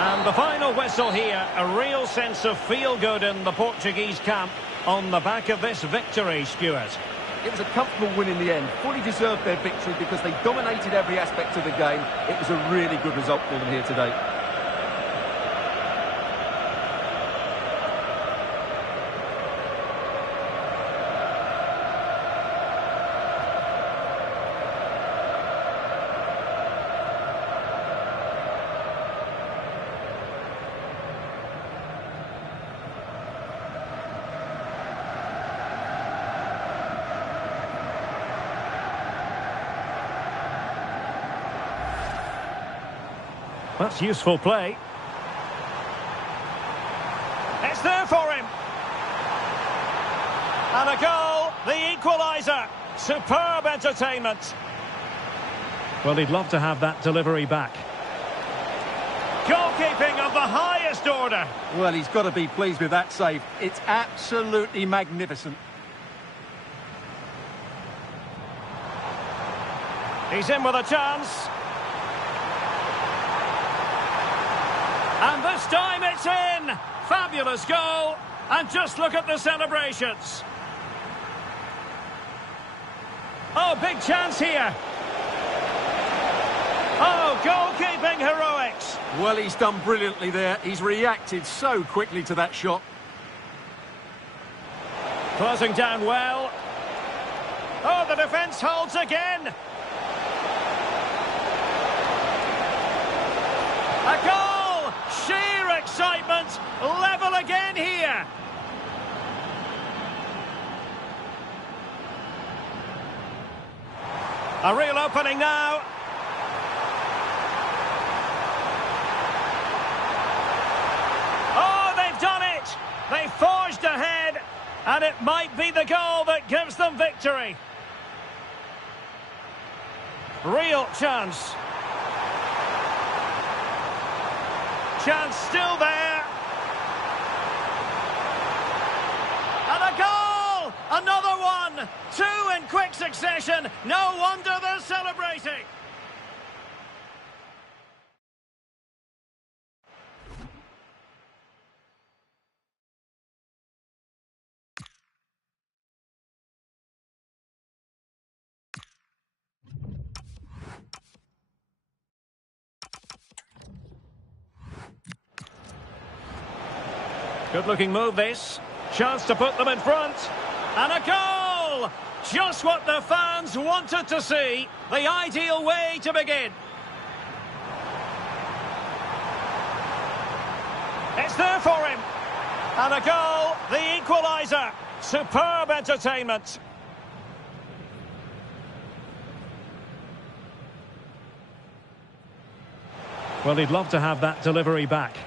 And the final whistle here, a real sense of feel-good in the Portuguese camp on the back of this victory, Stuart. It was a comfortable win in the end. Fully deserved their victory because they dominated every aspect of the game. It was a really good result for them here today. That's useful play. It's there for him. And a goal, the equaliser. Superb entertainment. Well, he'd love to have that delivery back. Goalkeeping of the highest order. Well, he's got to be pleased with that save. It's absolutely magnificent. He's in with a chance. And this time it's in! Fabulous goal! And just look at the celebrations. Oh, big chance here. Oh, goalkeeping heroics. Well, he's done brilliantly there. He's reacted so quickly to that shot. Closing down well. Oh, the defence holds again. A goal! Sheer excitement, level again here. A real opening now. Oh, they've done it. They forged ahead, and it might be the goal that gives them victory. Real chance. Chance still there. And a goal! Another one! Two in quick succession. No wonder they're celebrating. Good-looking move, this. Chance to put them in front. And a goal! Just what the fans wanted to see. The ideal way to begin. It's there for him. And a goal, the equaliser. Superb entertainment. Well, he'd love to have that delivery back.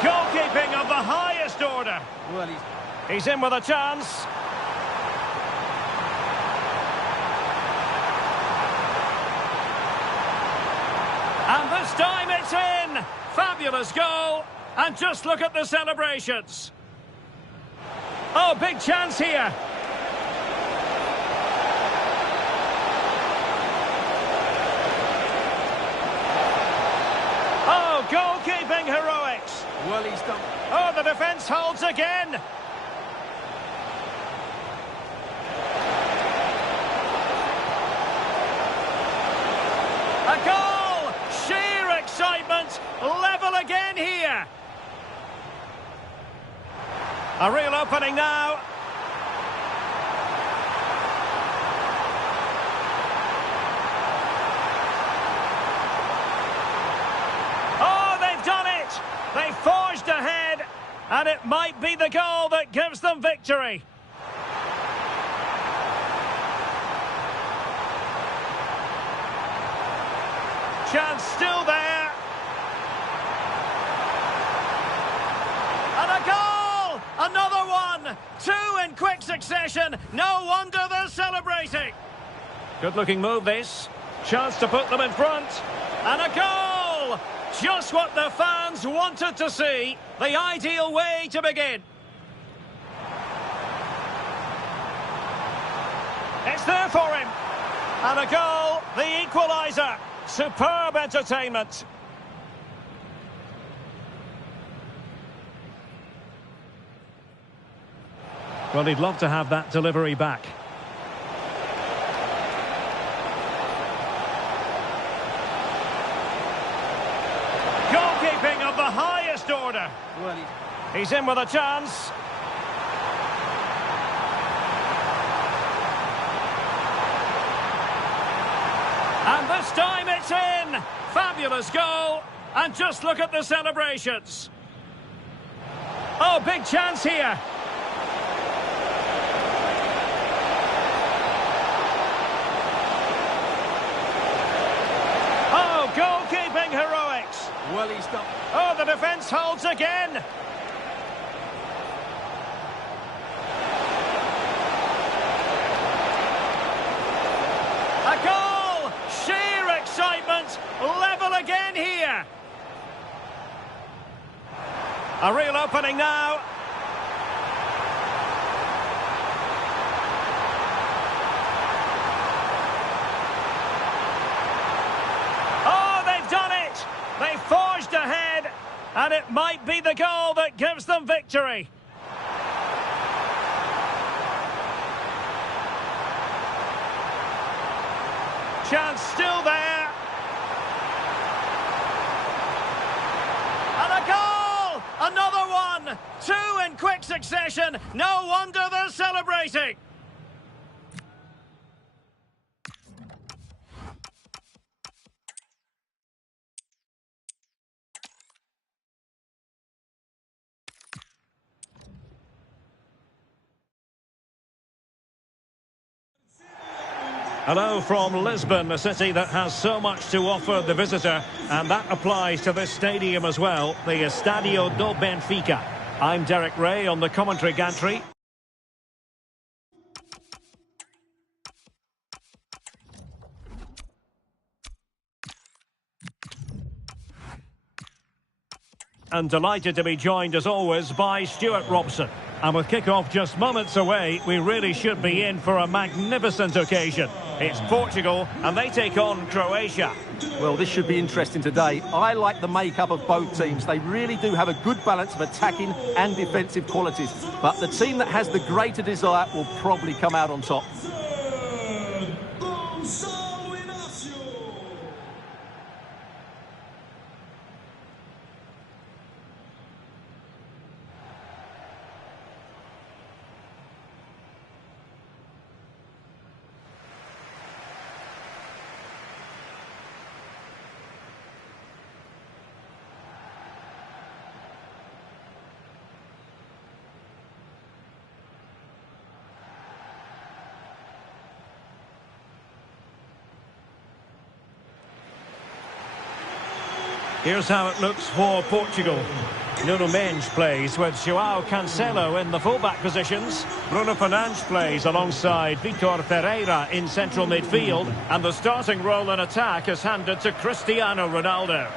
Goalkeeping of the highest order. Well, he's in with a chance. And this time it's in. Fabulous goal. And just look at the celebrations. Oh, big chance here. Oh, goalkeeping heroics. Well, he's done. Oh, the defence holds again. A goal! Sheer excitement. Level again here. A real opening now. Oh, they've done it. They forged ahead, and it might be the goal that gives them victory. Chance still there. And a goal! Another one! Two in quick succession. No wonder they're celebrating. Good-looking move, this. Chance to put them in front. And a goal! Just what the fans wanted to see. The ideal way to begin. It's there for him. And a goal, the equaliser. Superb entertainment. Well, he'd love to have that delivery back. Goalkeeping of the highest order. Well, He's in with a chance. And this time it's in. Fabulous goal. And just look at the celebrations. Oh, big chance here. Oh, goalkeeping heroics. well, he's done. Oh, the defence holds again. A goal! Sheer excitement! Level again here! A real opening now. Oh, they've done it! They forged ahead, and it might be the goal that gives them victory. Chance still there. And a goal! Another one! Two in quick succession. No wonder they're celebrating. Hello from Lisbon, a city that has so much to offer the visitor, and that applies to this stadium as well, the Estadio do Benfica. I'm Derek Ray on the commentary gantry. And delighted to be joined as always by Stuart Robson. And with kick-off just moments away, we really should be in for a magnificent occasion. It's Portugal, and they take on Croatia. Well, this should be interesting today. I like the makeup of both teams. They really do have a good balance of attacking and defensive qualities. But the team that has the greater desire will probably come out on top. Here's how it looks for Portugal. Nuno Mendes plays with João Cancelo in the fullback positions. Bruno Fernandes plays alongside Vitor Pereira in central midfield. And the starting role in attack is handed to Cristiano Ronaldo.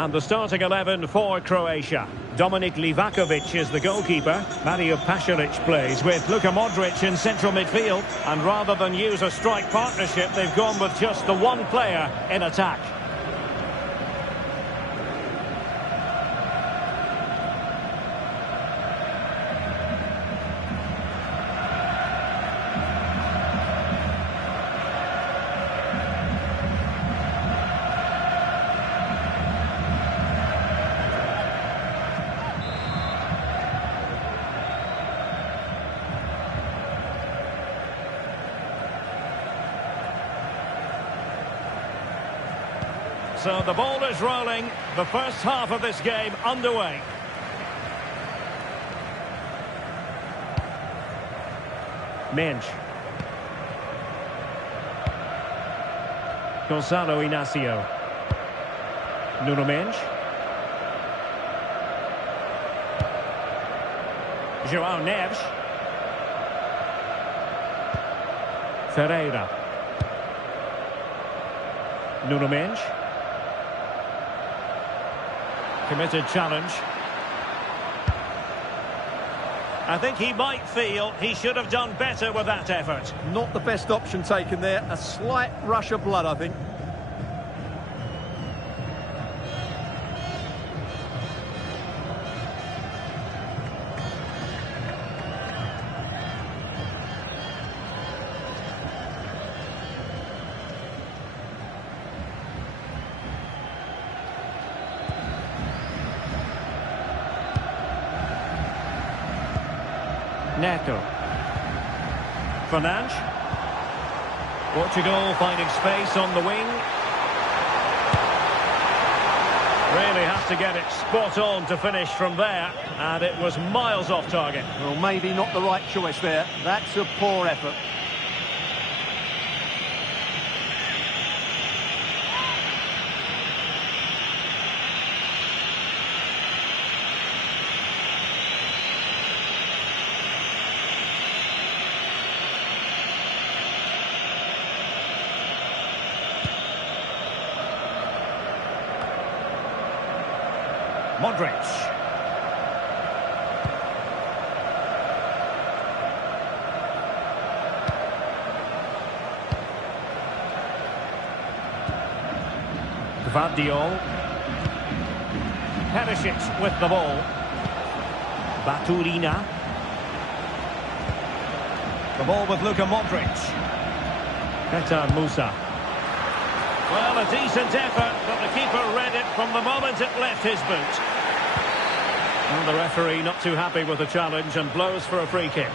And the starting 11 for Croatia. Dominik Livakovic is the goalkeeper. Mario Pasalic plays with Luka Modric in central midfield. And rather than use a strike partnership, they've gone with just the one player in attack. So the ball is rolling, the first half of this game underway. Mendes. Gonzalo Inacio. Nuno Mendes. João Neves. Ferreira. Nuno Mendes. Committed challenge. I think he might feel he should have done better with that effort. Not the best option taken there. A slight rush of blood, I think. Neto. Fernandes. Portugal finding space on the wing. Really has to get it spot on to finish from there, and it was miles off target. Well, maybe not the right choice there. That's a poor effort. Modric. Gvardiol. Perisic with the ball. Baturina. The ball with Luka Modric. Petar Musa. Well, a decent effort, but the keeper read it from the moment it left his boot. And the referee not too happy with the challenge and blows for a free kick.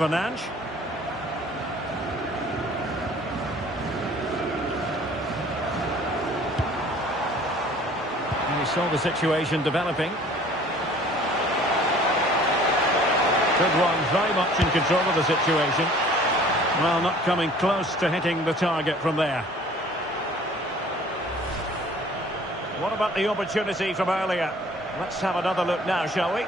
Fernandes. And we saw the situation developing. Good one, very much in control of the situation. Well, not coming close to hitting the target from there. What about the opportunity from earlier? Let's have another look now, shall we?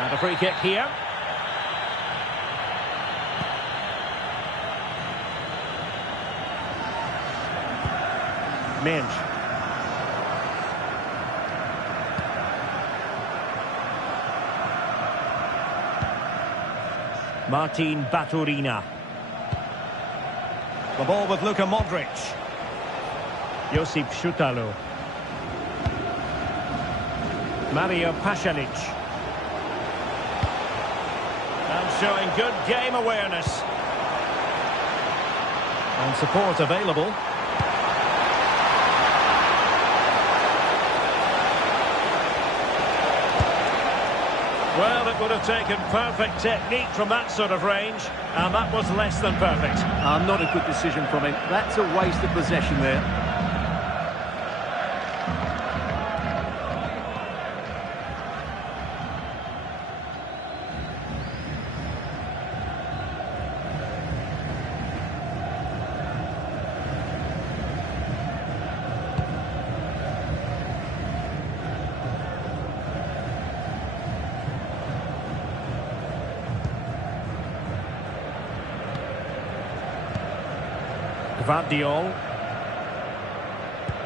And a free kick here. Mendes. Martin Baturina. The ball with Luka Modric. Josip Šutalo. Mario Pasalic. And showing good game awareness. And support available. Well, it would have taken perfect technique from that sort of range, and that was less than perfect. Not a good decision from him. That's a waste of possession there. Gvardiol.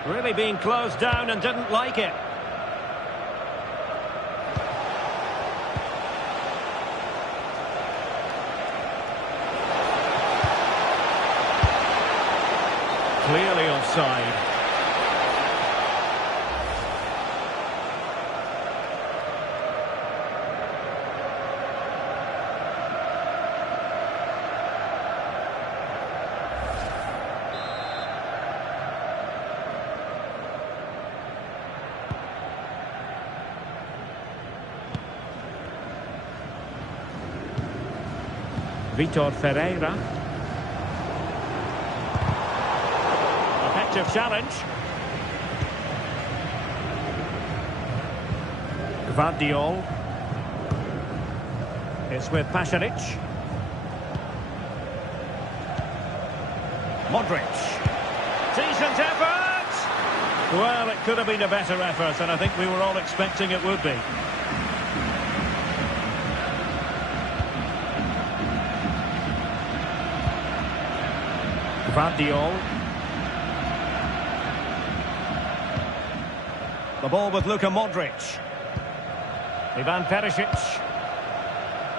Really being closed down and didn't like it. Clearly offside. Vitor Ferreira. Effective challenge. Gvardiol. It's with Pasalic. Modric. Decent effort! Well, it could have been a better effort, and I think we were all expecting it would be. Gvardiol. The ball with Luka Modric. Ivan Perisic.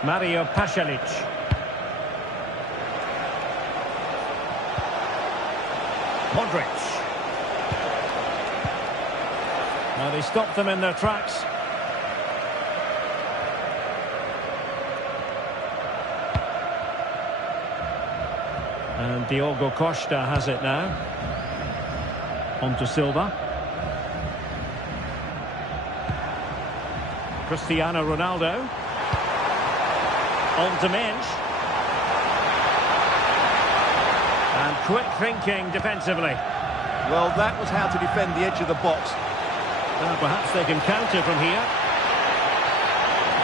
Mario Pasalic. Modric. Now they stopped them in their tracks. And Diogo Costa has it now. On to Silva. Cristiano Ronaldo. On to Mensch. And quick thinking defensively. Well, that was how to defend the edge of the box. Now perhaps they can counter from here.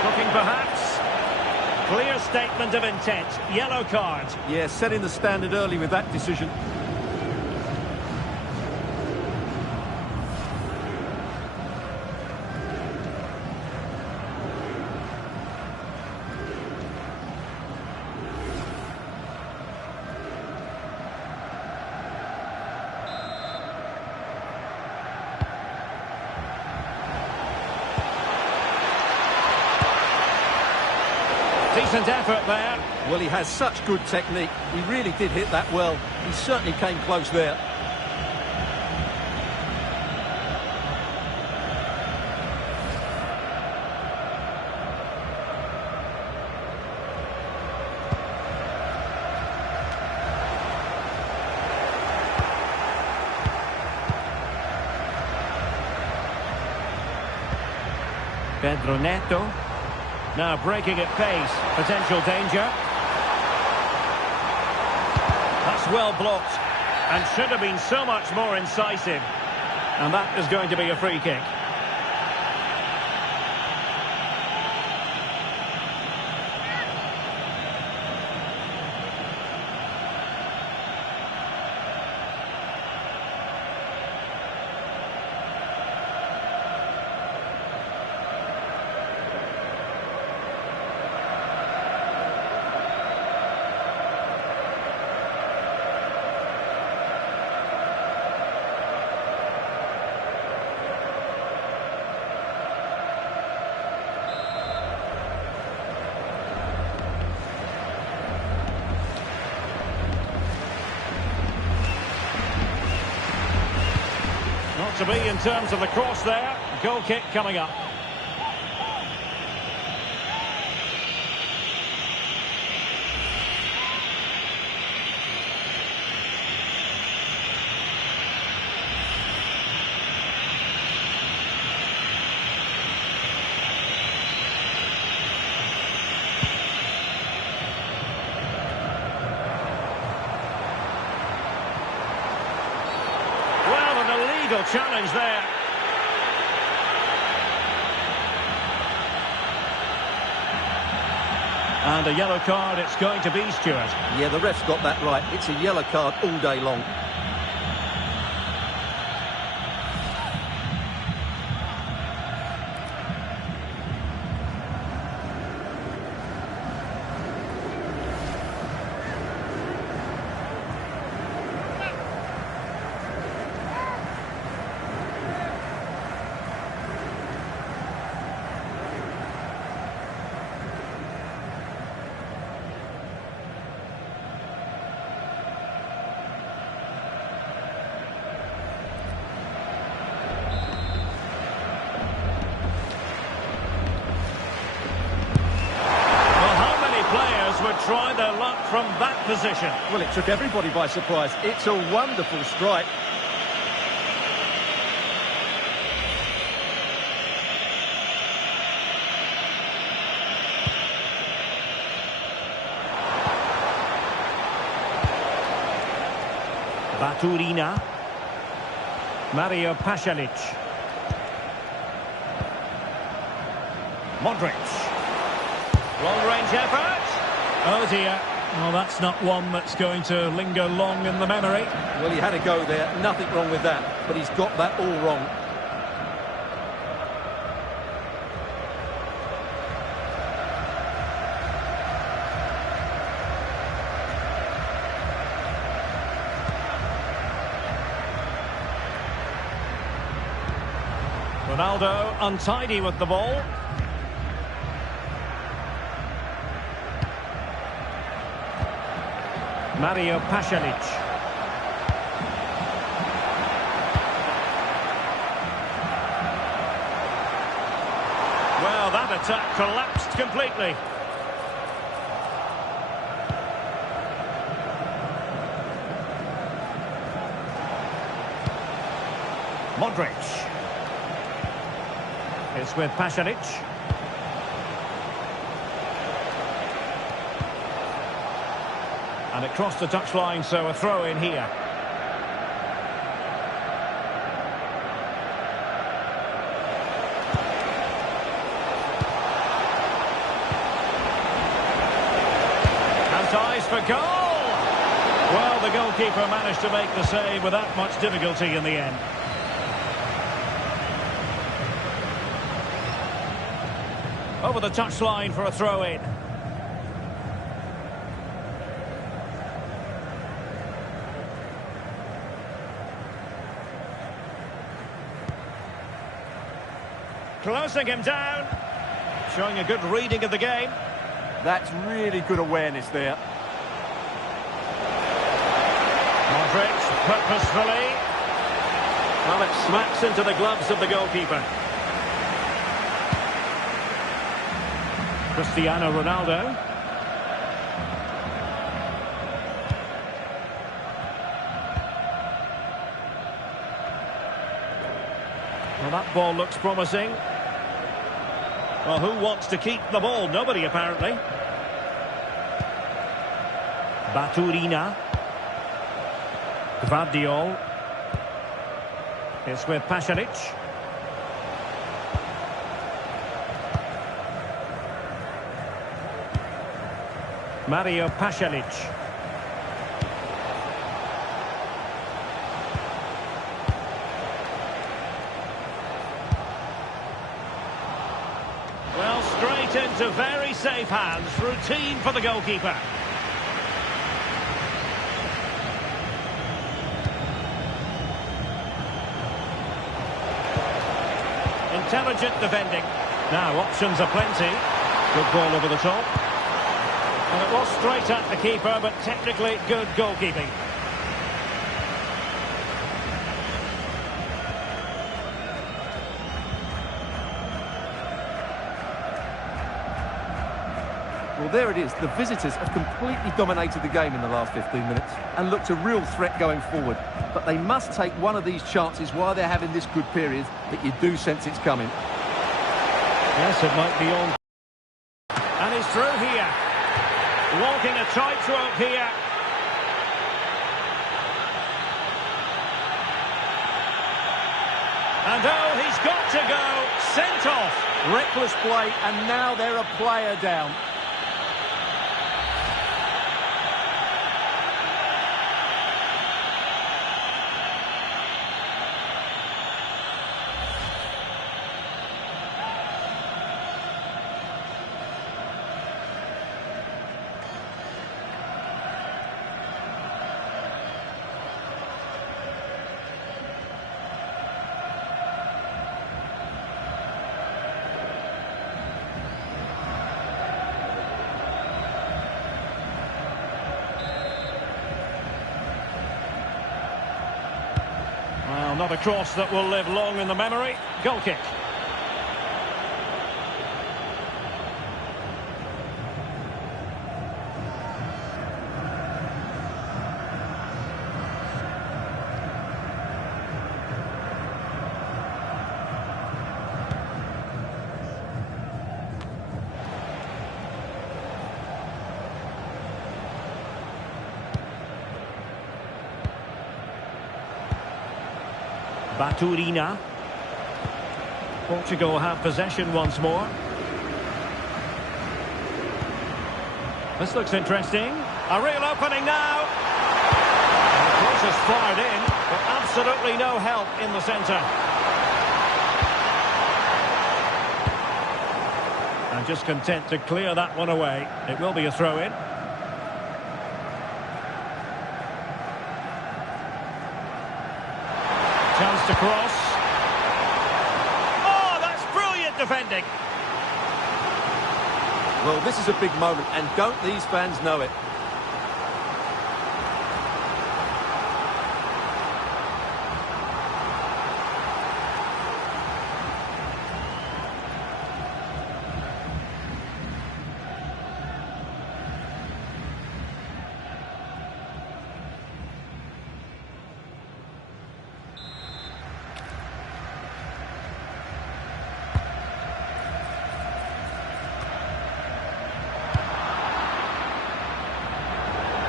Looking perhaps. Clear statement of intent. Yellow card. Yeah, setting the standard early with that decision. Decent effort there. Well, he has such good technique. He really did hit that well. He certainly came close there. Pedro Neto. Now breaking at pace. Potential danger. That's well blocked. And should have been so much more incisive. And that is going to be a free kick. Not to be in terms of the cross there. Goal kick coming up. Challenge there. And a yellow card it's going to be, Stuart. Yeah, the ref's got that right. It's a yellow card all day long. position. Well, it took everybody by surprise. It's a wonderful strike. Baturina. Mario Pasalic. Modric. Long-range effort. Oh dear. Well, that's not one that's going to linger long in the memory. Well, he had a go there. Nothing wrong with that. But he's got that all wrong. Ronaldo untidy with the ball. Mario Pasalic. Well, that attack collapsed completely. Modric. It's with Pasalic. And it crossed the touchline, so a throw in here. Has eyes for goal! Well, the goalkeeper managed to make the save without much difficulty in the end. Over the touchline for a throw-in. Closing him down. Showing a good reading of the game. That's really good awareness there. Modric, purposefully. Well, it smacks into the gloves of the goalkeeper. Cristiano Ronaldo. Well, that ball looks promising. Well, who wants to keep the ball? Nobody, apparently. Baturina. Gvardiol. It's with Pasalic. Mario Pasalic. Well, straight into very safe hands. Routine for the goalkeeper. Intelligent defending. Now, options are plenty. Good ball over the top. And it was straight at the keeper, but technically good goalkeeping. Well, there it is. The visitors have completely dominated the game in the last 15 minutes and looked a real threat going forward. But they must take one of these chances while they're having this good period that you do sense it's coming. Yes, it might be on. And he's through here. Walking a tightrope here. And oh, he's got to go. Sent off. Reckless play, and now they're a player down. Well, not a cross that will live long in the memory. Goal kick. Baturina. Portugal have possession once more. This looks interesting. A real opening now. The cross is fired in, but absolutely no help in the centre. And just content to clear that one away. It will be a throw-in. Chance to cross. Oh, that's brilliant defending. Well, this is a big moment, and don't these fans know it?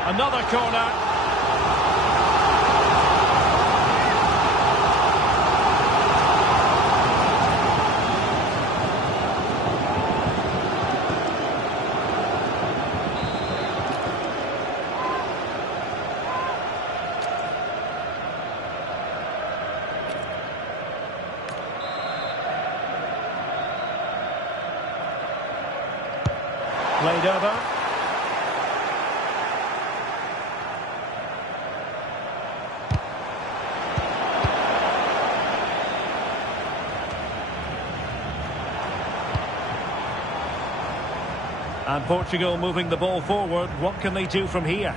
Another corner. Played over. And Portugal moving the ball forward. What can they do from here?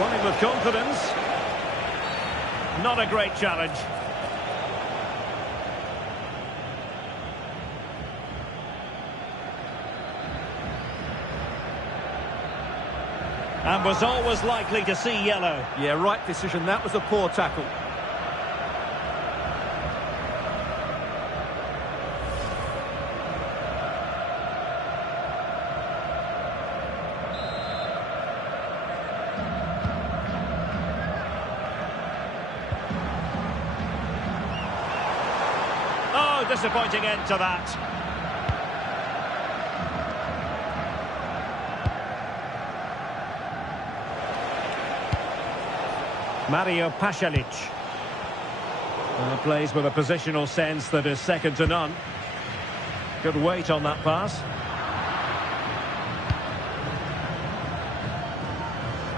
Running with confidence. Not a great challenge. And was always likely to see yellow. Yeah, right decision. That was a poor tackle. Oh, disappointing end to that. Mario Pasalic. Plays with a positional sense that is second to none. Good weight on that pass.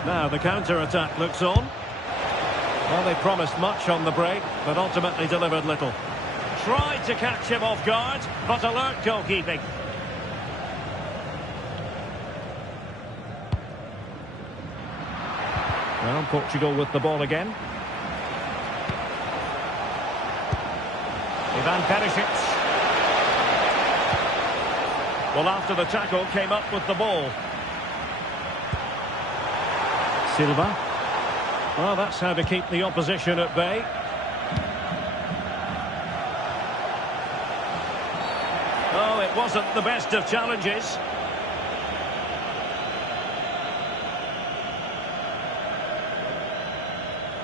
Now the counter-attack looks on. Well, they promised much on the break, but ultimately delivered little. Tried to catch him off guard, but alert goalkeeping. Well, Portugal with the ball again. Ivan Perisic. Well, after the tackle, came up with the ball. Silva. Well, that's how to keep the opposition at bay. Oh, it wasn't the best of challenges.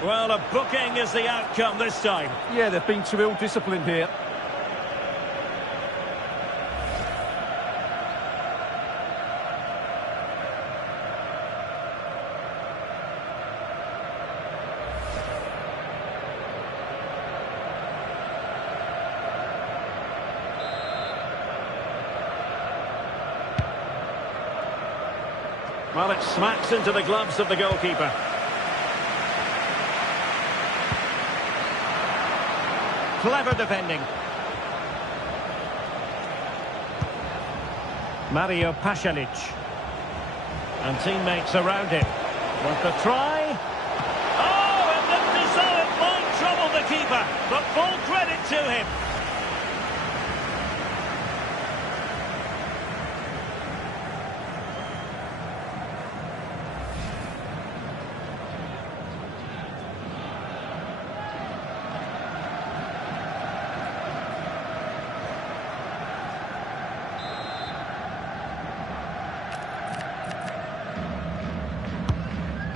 Well, a booking is the outcome this time. Yeah, they've been too ill-disciplined here. Well, it smacks into the gloves of the goalkeeper. Clever defending. Mario Pasalic. And teammates around him. With the try. Oh, it looked as though it won't trouble the keeper. But full credit to him.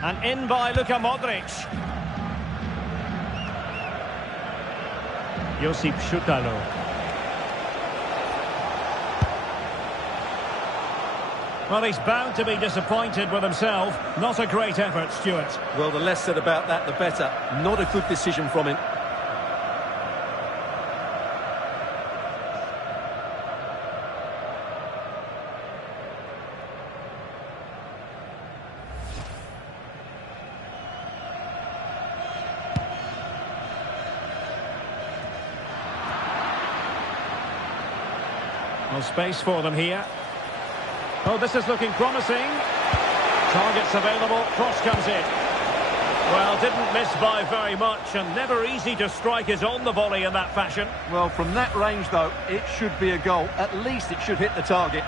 And in by Luka Modric. Josip Šutalo. Well, he's bound to be disappointed with himself. Not a great effort, Stuart. Well, the less said about that, the better. Not a good decision from him. Well, space for them here. Oh, this is looking promising. Targets available, cross comes in. Well, didn't miss by very much, and never easy to strike it on the volley in that fashion. Well, from that range, though, it should be a goal. At least it should hit the target.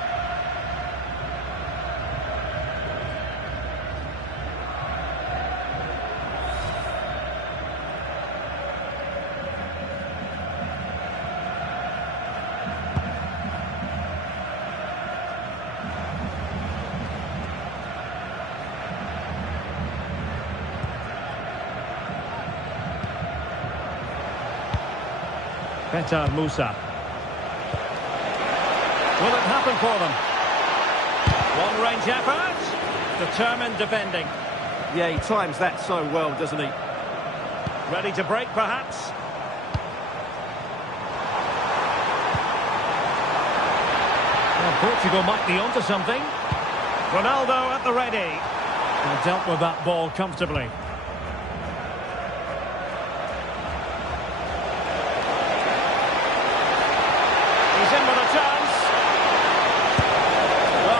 Petar Musa. Will it happen for them? Long-range effort. Determined defending. Yeah, he times that so well, doesn't he? Ready to break, perhaps? Well, Portugal might be onto something. Ronaldo at the ready. And dealt with that ball comfortably.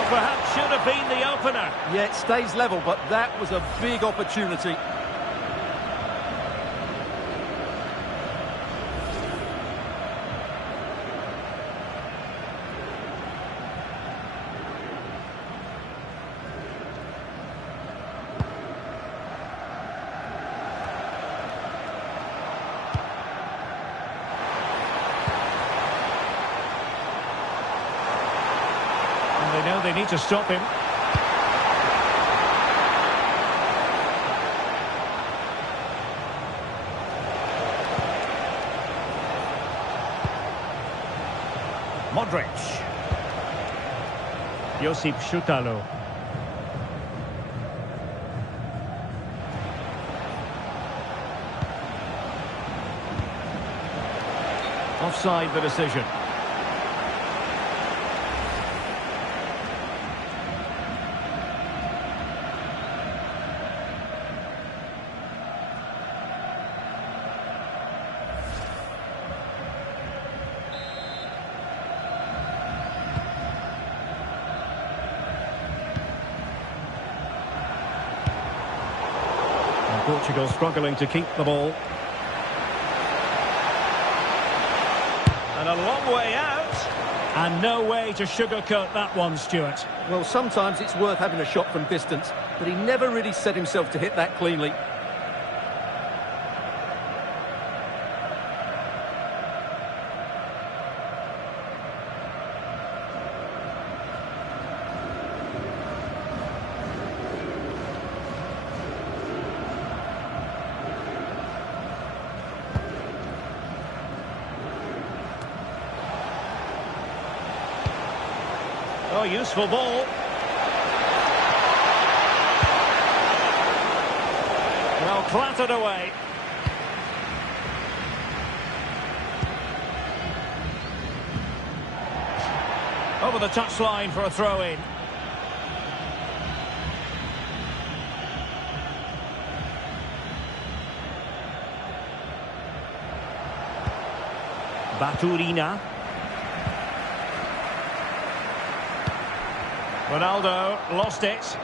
Perhaps should have been the opener. Yeah, it stays level, but that was a big opportunity. They know they need to stop him. Modric. Josip Šutalo. Offside the decision. Portugal struggling to keep the ball. And a long way out. And no way to sugarcoat that one, Stuart. Well, sometimes it's worth having a shot from distance, but he never really set himself to hit that cleanly. Oh, useful ball. Well, clattered away. Over the touchline for a throw-in. Baturina. Ronaldo lost it.